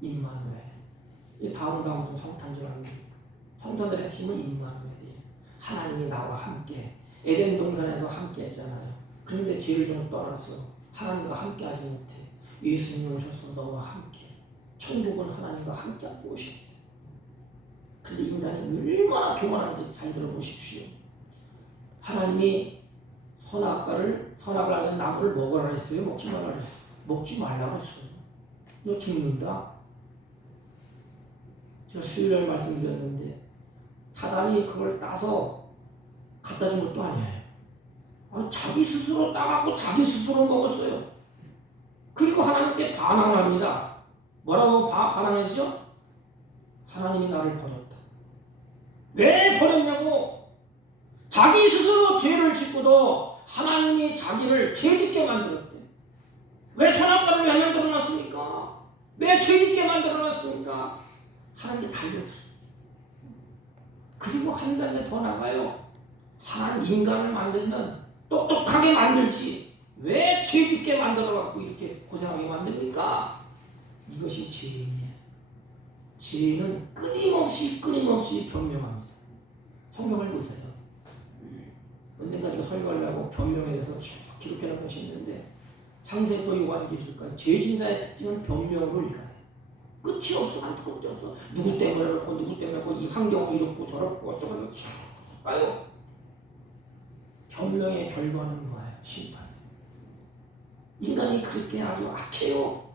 임마누엘. 이 다음 좀 성탄 줄 압니다. 성탄의 핵심은 임마누엘이에요. 하나님이 나와 함께 에덴 동산에서 함께 했잖아요. 그런데 죄를 좀 떠나서 하나님과 함께 하지 못해. 예수님이 오셔서 너와 함께. 천국은 하나님과 함께 하는 곳입니다. 근데 인간이 얼마나 교만한지 잘 들어보십시오. 하나님이 선악을 하는 나무를 먹으라 했어요? 먹지 말라 했어요? 먹지 말라고 했어요. 너 죽는다. 제가 수요일에 말씀드렸는데 사단이 그걸 따서 갖다 준 것도 아니에요. 자기 스스로 따갖고 자기 스스로 먹었어요. 그리고 하나님께 반항을 합니다. 뭐라고 반항했죠? 하나님이 나를 버렸다. 왜 버렸냐고? 자기 스스로 죄를 짓고도 하나님이 자기를 죄짓게 만들었대. 왜 선악과를 왜 만들어놨습니까? 왜 죄짓게 만들어놨습니까? 하나님이 달려들어요. 그리고 한 단계 더 나가요. 하나님 인간을 만들면 똑똑하게 만들지 왜 죄짓게 만들어갖고 이렇게 고생하게 만듭니까? 이것이 죄인이에요. 죄인은 끊임없이 변명합니다. 성경을 보세요. 언젠가 제가 설교하려고 변명에 대해서 쭉 기록해놓은 것이 있는데 창세기부터 요한계시록까지 죄진자의 특징은 변명으로 일가요. 끝이 없어. 한두 끝이 없어. 누구 때문에 그렇고 누구 때문에 그렇고 이 환경이 이렇고 저렇고 어쩌고 쭉 가요. 변명에 결과는 뭐예요? 심판. 인간이 그렇게 아주 악해요.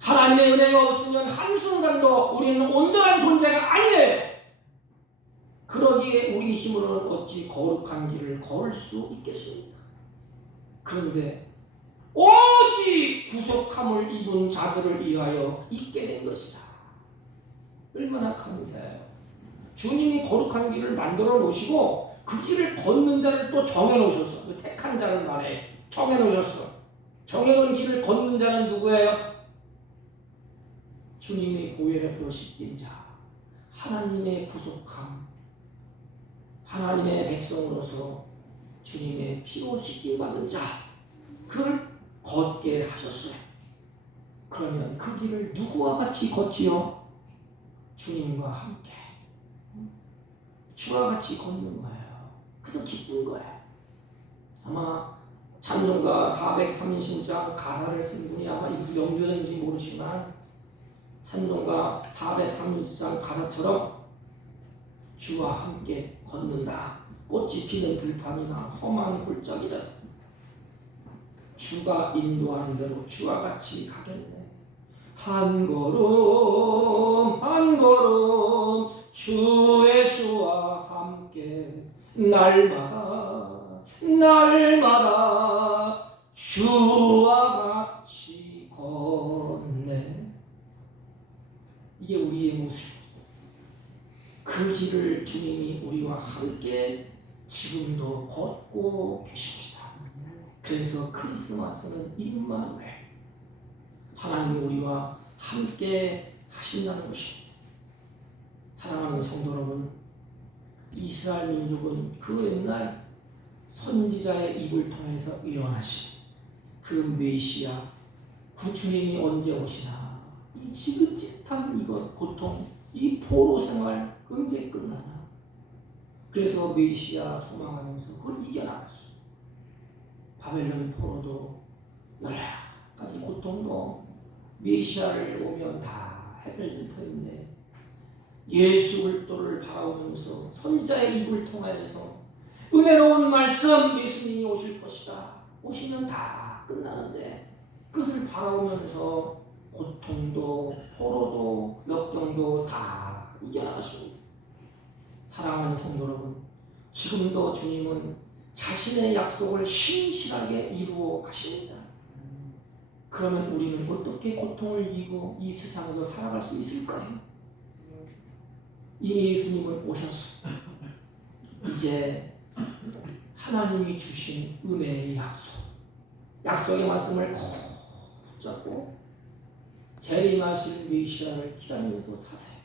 하나님의 은혜가 없으면 한순간도 우리는 온전한 존재가 아니에요. 그러기에 우리 힘으로는 어찌 거룩한 길을 걸을 수 있겠습니까? 그런데 오직 구속함을 입은 자들을 위하여 있게 된 것이다. 얼마나 감사해요. 주님이 거룩한 길을 만들어 놓으시고 그 길을 걷는 자를 또 정해 놓으셨어. 택한 자를 말해. 정해 놓으셨어. 정해놓은 길을 걷는 자는 누구예요? 주님의 보혈의 피로 씻긴 자, 하나님의 구속함, 하나님의 백성으로서 주님의 피로 씻김 받은 자, 그걸 걷게 하셨어요. 그러면 그 길을 누구와 같이 걷지요? 주님과 함께 주와 같이 걷는 거예요. 그래서 기쁜 거예요. 아마 찬송가 430장 가사를 쓴 분이 아마 무슨 영조인지 모르지만 찬송가 430장 가사처럼 주와 함께 걷는다. 꽃이 피는 들판이나 험한 골짜기라 주가 인도하는 대로 주와 같이 가겠네. 한 걸음 한 걸음 주 예수와 함께 날마다 주와 같이 걷네. 이게 우리의 모습. 그 길을 주님이 우리와 함께 지금도 걷고 계십니다. 그래서 크리스마스는 임마누엘, 하나님이 우리와 함께 하신다는 것입니다. 사랑하는 성도 여러분, 이스라엘 민족은 그 옛날 선지자의 입을 통해서 예언하신 그 메시아 구주님이 언제 오시나, 이 지긋지긋한 이것 고통, 이 포로 생활 언제 끝나나. 그래서 메시아 소망하면서 그걸 이겨나갔어. 바벨론 포로도 여러 가지 고통도 메시아를 오면 다 해결될텐데 예수 그리스도를 바라보면서 선지자의 입을 통하여서 은혜로운 말씀, 예수님이 오실 것이다. 오시면 다 끝나는데 그것을 바라보면서 고통도 포로도 역경도 다 이겨나가십니다. 사랑하는 성도 여러분, 지금도 주님은 자신의 약속을 신실하게 이루어 가십니다. 그러면 우리는 어떻게 고통을 이기고 이 세상에서 살아갈 수 있을까요? 이미 예수님은 오셨어. 이제 하나님이 주신 은혜의 약속, 약속의 말씀을 붙잡고 재림하실 메시아를 기다리면서 사세요.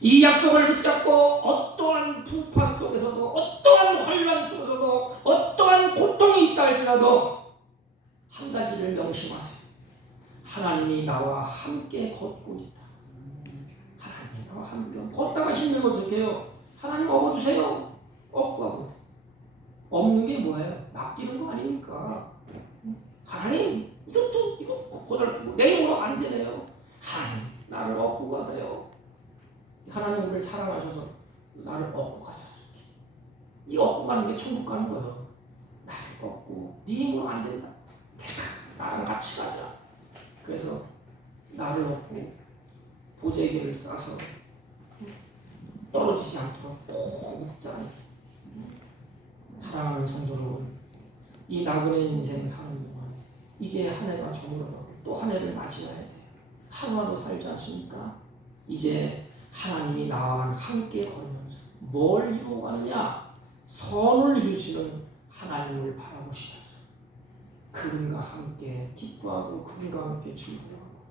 이 약속을 붙잡고 어떠한 풍파 속에서도 어떠한 혼란 속에서도 어떠한 고통이 있다 할지라도 한 가지를 명심하세요. 하나님이 나와 함께 걷고 있다. 하나님이 나와 함께 걷다가 힘들면 어떻게 해요? 하나님 업어주세요. 업고 하고 없는 게 뭐예요? 맡기는 거 아니니까. 하나님 이거 고달프고 내 힘으로 안 되네요. 하나님 나를 업고 가세요. 하나님 우리를 사랑하셔서 나를 업고 가자. 이 업고 가는 게 천국 가는 거예요. 나를 업고 네 힘으로 안 된다. 내가 나랑 같이 가자. 그래서 나를 업고 보재기를 싸서 떨어지지 않도록 꼭 묶잖아요. 사랑하는 성도 여러분, 이 나그네 인생 사는 동안 이제 한 해가 저물어가고 또 한 해를 맞이해야 돼요. 하루하루 살지 않습니까? 이제 하나님이 나와 함께 걸으면서 뭘 이루어가느냐? 선을 이루시는 하나님을 바라보시면서 그분과 함께 기뻐하고 그분과 함께 즐거워하고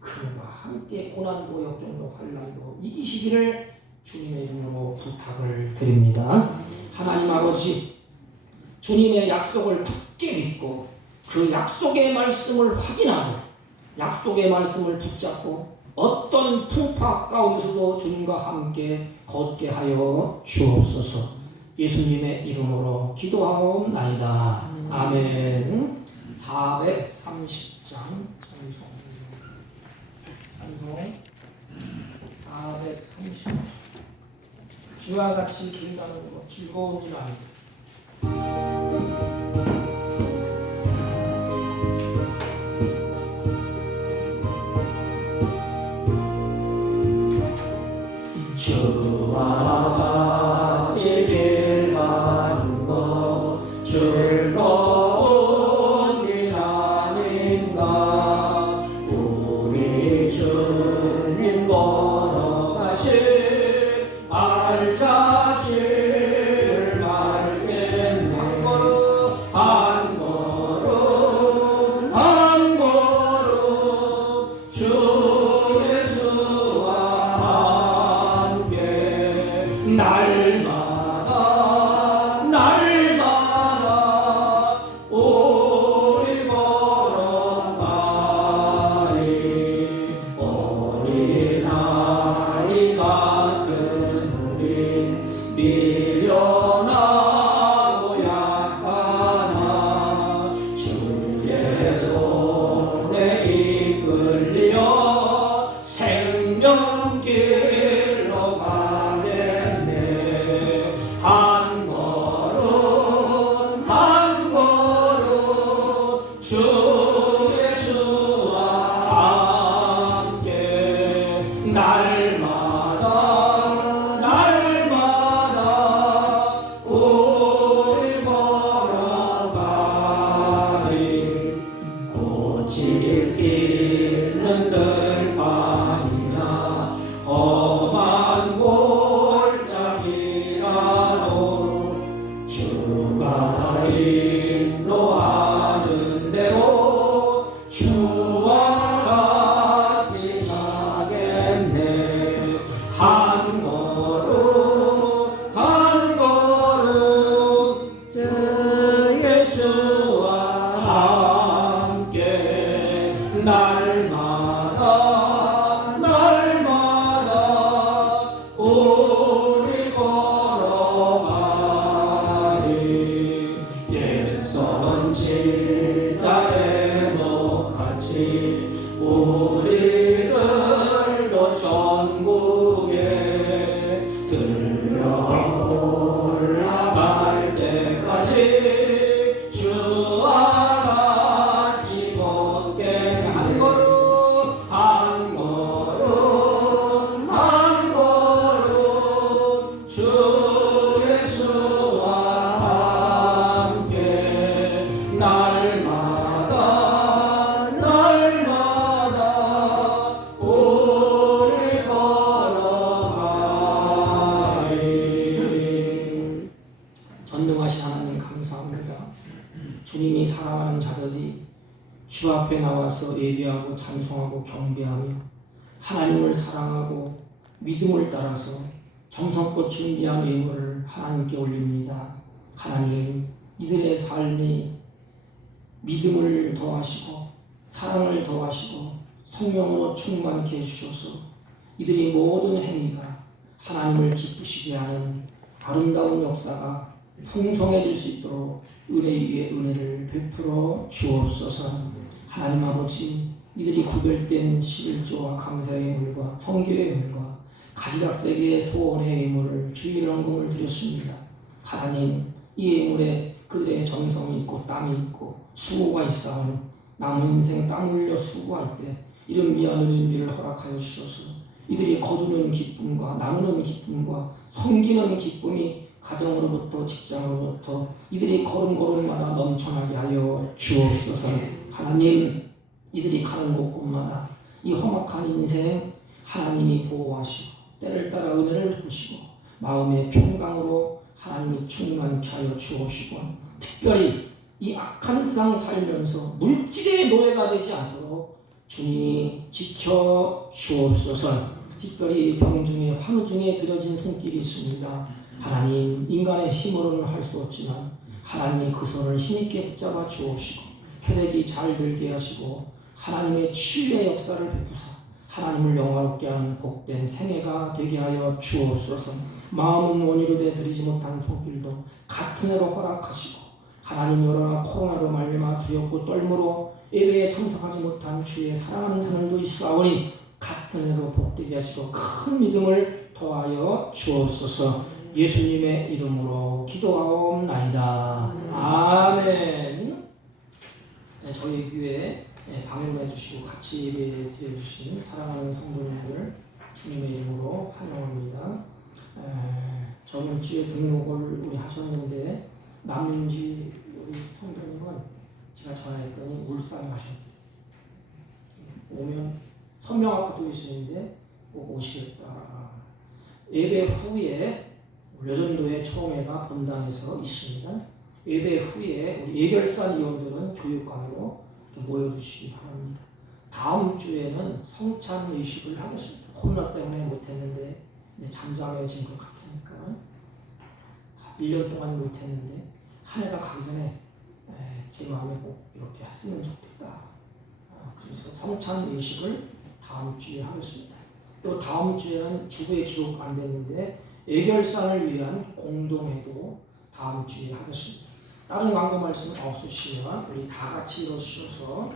그분과 함께 고난도 역경도 환난도 이기시기를 주님의 이름으로 부탁을 드립니다. 하나님 아버지, 주님의 약속을 굳게 믿고 그 약속의 말씀을 확인하고 약속의 말씀을 붙잡고 어떤 풍파 가운데서도 주님과 함께 걷게 하여 주옵소서. 예수님의 이름으로 기도하옵나이다. 아멘. 430장 찬송 430. 주와 같이 길 가는 것 즐거운 일 아니다. 주와 같이 길 가는 것 즐거운 일 아닌가. 우리 주님 걸어가신 알자지를 말겠네. 한 걸음 한 걸음 주 예수와 함께 날마다 우리 걸어가리. 어린아이 같은 우린 미련하고 약하나 주의 손에 이끌려 생명길로 가겠네. 한 걸음 한 걸음 주 예수와 함께 날마다 우리 걸어가리. 꽃이 피는 들판이나 험한 골짜기라도 주가 인도하는 대로 주와 같이 가겠네. 한 걸음 한 걸음 주 예수와 함께 날마다 우리 걸어가리. 옛 선지자의 높같이 우리들도 전국에 들려 올라갈 때까지 주와 같이 걷게. 한 걸음 한 걸음 한 걸음 주 예수와 함께 날마다 우리 걸어가리. 전능하신 하나님 감사합니다. 주님이 사랑하는 자들이 주 앞에 나와서 예배하고 찬송하고 경배하며 하나님을 사랑하고 믿음을 따라서 정성껏 준비한 예물을 하나님께 올립니다. 하나님, 이들의 삶이 믿음을 더하시고 사랑을 더하시고 성령으로 충만케 해주셔서 이들이 모든 행위가 하나님을 기쁘시게 하는 아름다운 역사가 풍성해질 수 있도록 은혜 위에 은혜를 베풀어 주옵소서. 하나님 아버지, 이들이 구별된 11조와 감사의 예물과 성교의 예물과 가지각색의 소원의 예물을 주의 영광을 드렸습니다. 하나님, 이 예물에 그들의 정성이 있고 땀이 있고 수고가 있사오니 남은 인생 땀 흘려 수고할 때 이런 미안한 준비를 허락하여 주셔서 이들이 거두는 기쁨과 나누는 기쁨과 섬기는 기쁨이 가정으로부터 직장으로부터 이들이 걸음걸음마다 넘쳐나게 하여 주옵소서. 하나님, 이들이 가는 곳곳마다 이 험악한 인생 하나님이 보호하시고 때를 따라 은혜를 베푸시고 마음의 평강으로 하나님이 충만케 하여 주옵시고 특별히 이 악한 세상 살면서 물질의 노예가 되지 않도록 주님이 지켜 주옵소서. 특별히 병 중에 환우 중에 들여진 손길이 있습니다. 하나님, 인간의 힘으로는 할 수 없지만 하나님이 그 손을 힘있게 붙잡아 주옵시고 혈액이 잘 들게 하시고 하나님의 치유의 역사를 베푸사 하나님을 영화롭게 하는 복된 생애가 되게 하여 주옵소서. 마음은 원의로 되드리지 못한 손길도 같은 해로 허락하시고 하나님, 여러나 코로나로 말미암아 두렵고 떨므로 예배에 참석하지 못한 주의 사랑하는 자들도 있사오니 같은 해로 복되게 하시고 큰 믿음을 더하여 주옵소서. 예수님의 이름으로 기도하옵나이다. 아멘. 네, 저희 교회에 방문해 주시고 같이 예배 드려 주신 사랑하는 성도님들 주님의 이름으로 환영합니다. 저번 주에 등록을 우리 하셨는데 남윤지 우리 성도님은 제가 전화했더니 울산 가셨대요. 오면 선명 아파트 있으는데 꼭 오시겠다. 예배 후에 여전도의 총회가 본당에서 있습니다. 예배 후에 우리 예결산 위원들은 교육관으로 모여주시기 바랍니다. 다음 주에는 성찬 의식을 하겠습니다. 코로나 때문에 못했는데 잠잠해진 것 같으니까 1년 동안 못했는데 한 해가 가기 전에 제 마음에 꼭 이렇게 했으면 좋겠다. 그래서 성찬 의식을 다음 주에 하겠습니다. 또 다음 주에는 주부에 기록 안 됐는데 예결산을 위한 공동회도 다음 주에 하겠습니다. 다른 광고 말씀은 없으시면 우리 다 같이 일어서셔서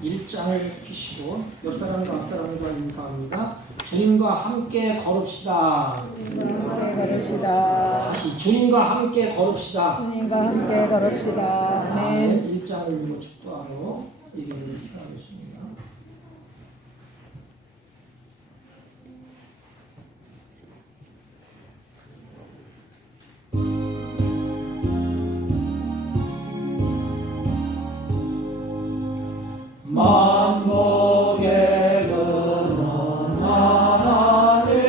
일장을 펴시고 옆 사람과 앞 사람과 인사합니다. 주님과 함께 걸읍시다. 주님과 함께 걸읍시다. 다시 주님과 함께 걸읍시다. 주님과 함께 걸읍시다. 아멘. 일장을 위로 축도하고 예배를 하겠습니다. 만복의 근원 하나님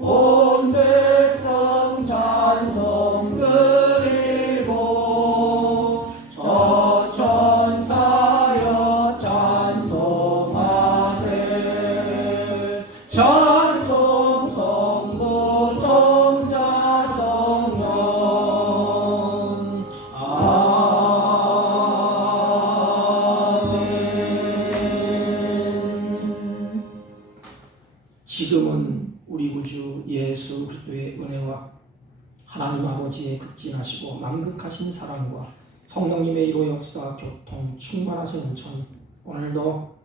온 백성 찬송 드리고 저 천사여 찬송하세. 찬송 성부 성자 성령 지금은 우리 구주 예수 그리스도의 은혜와 하나님 아버지의 극진하시고 만극하신 사랑과 성령님의 이로 역사 교통 충만하신 은총이 오늘도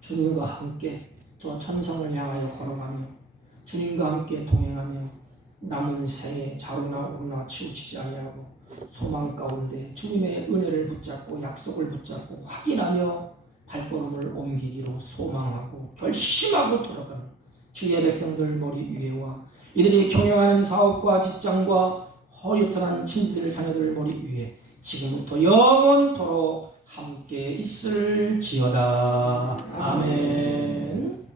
주님과 함께 저 천성을 향하여 걸어가며 주님과 함께 동행하며 남은 생에 자루나 우나 치우치지 아니하고 소망 가운데 주님의 은혜를 붙잡고 약속을 붙잡고 확인하며 발걸음을 옮기기로 소망하고 결심하고 돌아가는 주의 백성들 머리 위에와 이들이 경영하는 사업과 직장과 허리튼한 친지들 자녀들 머리 위에 지금부터 영원토록 함께 있을지어다. 아멘.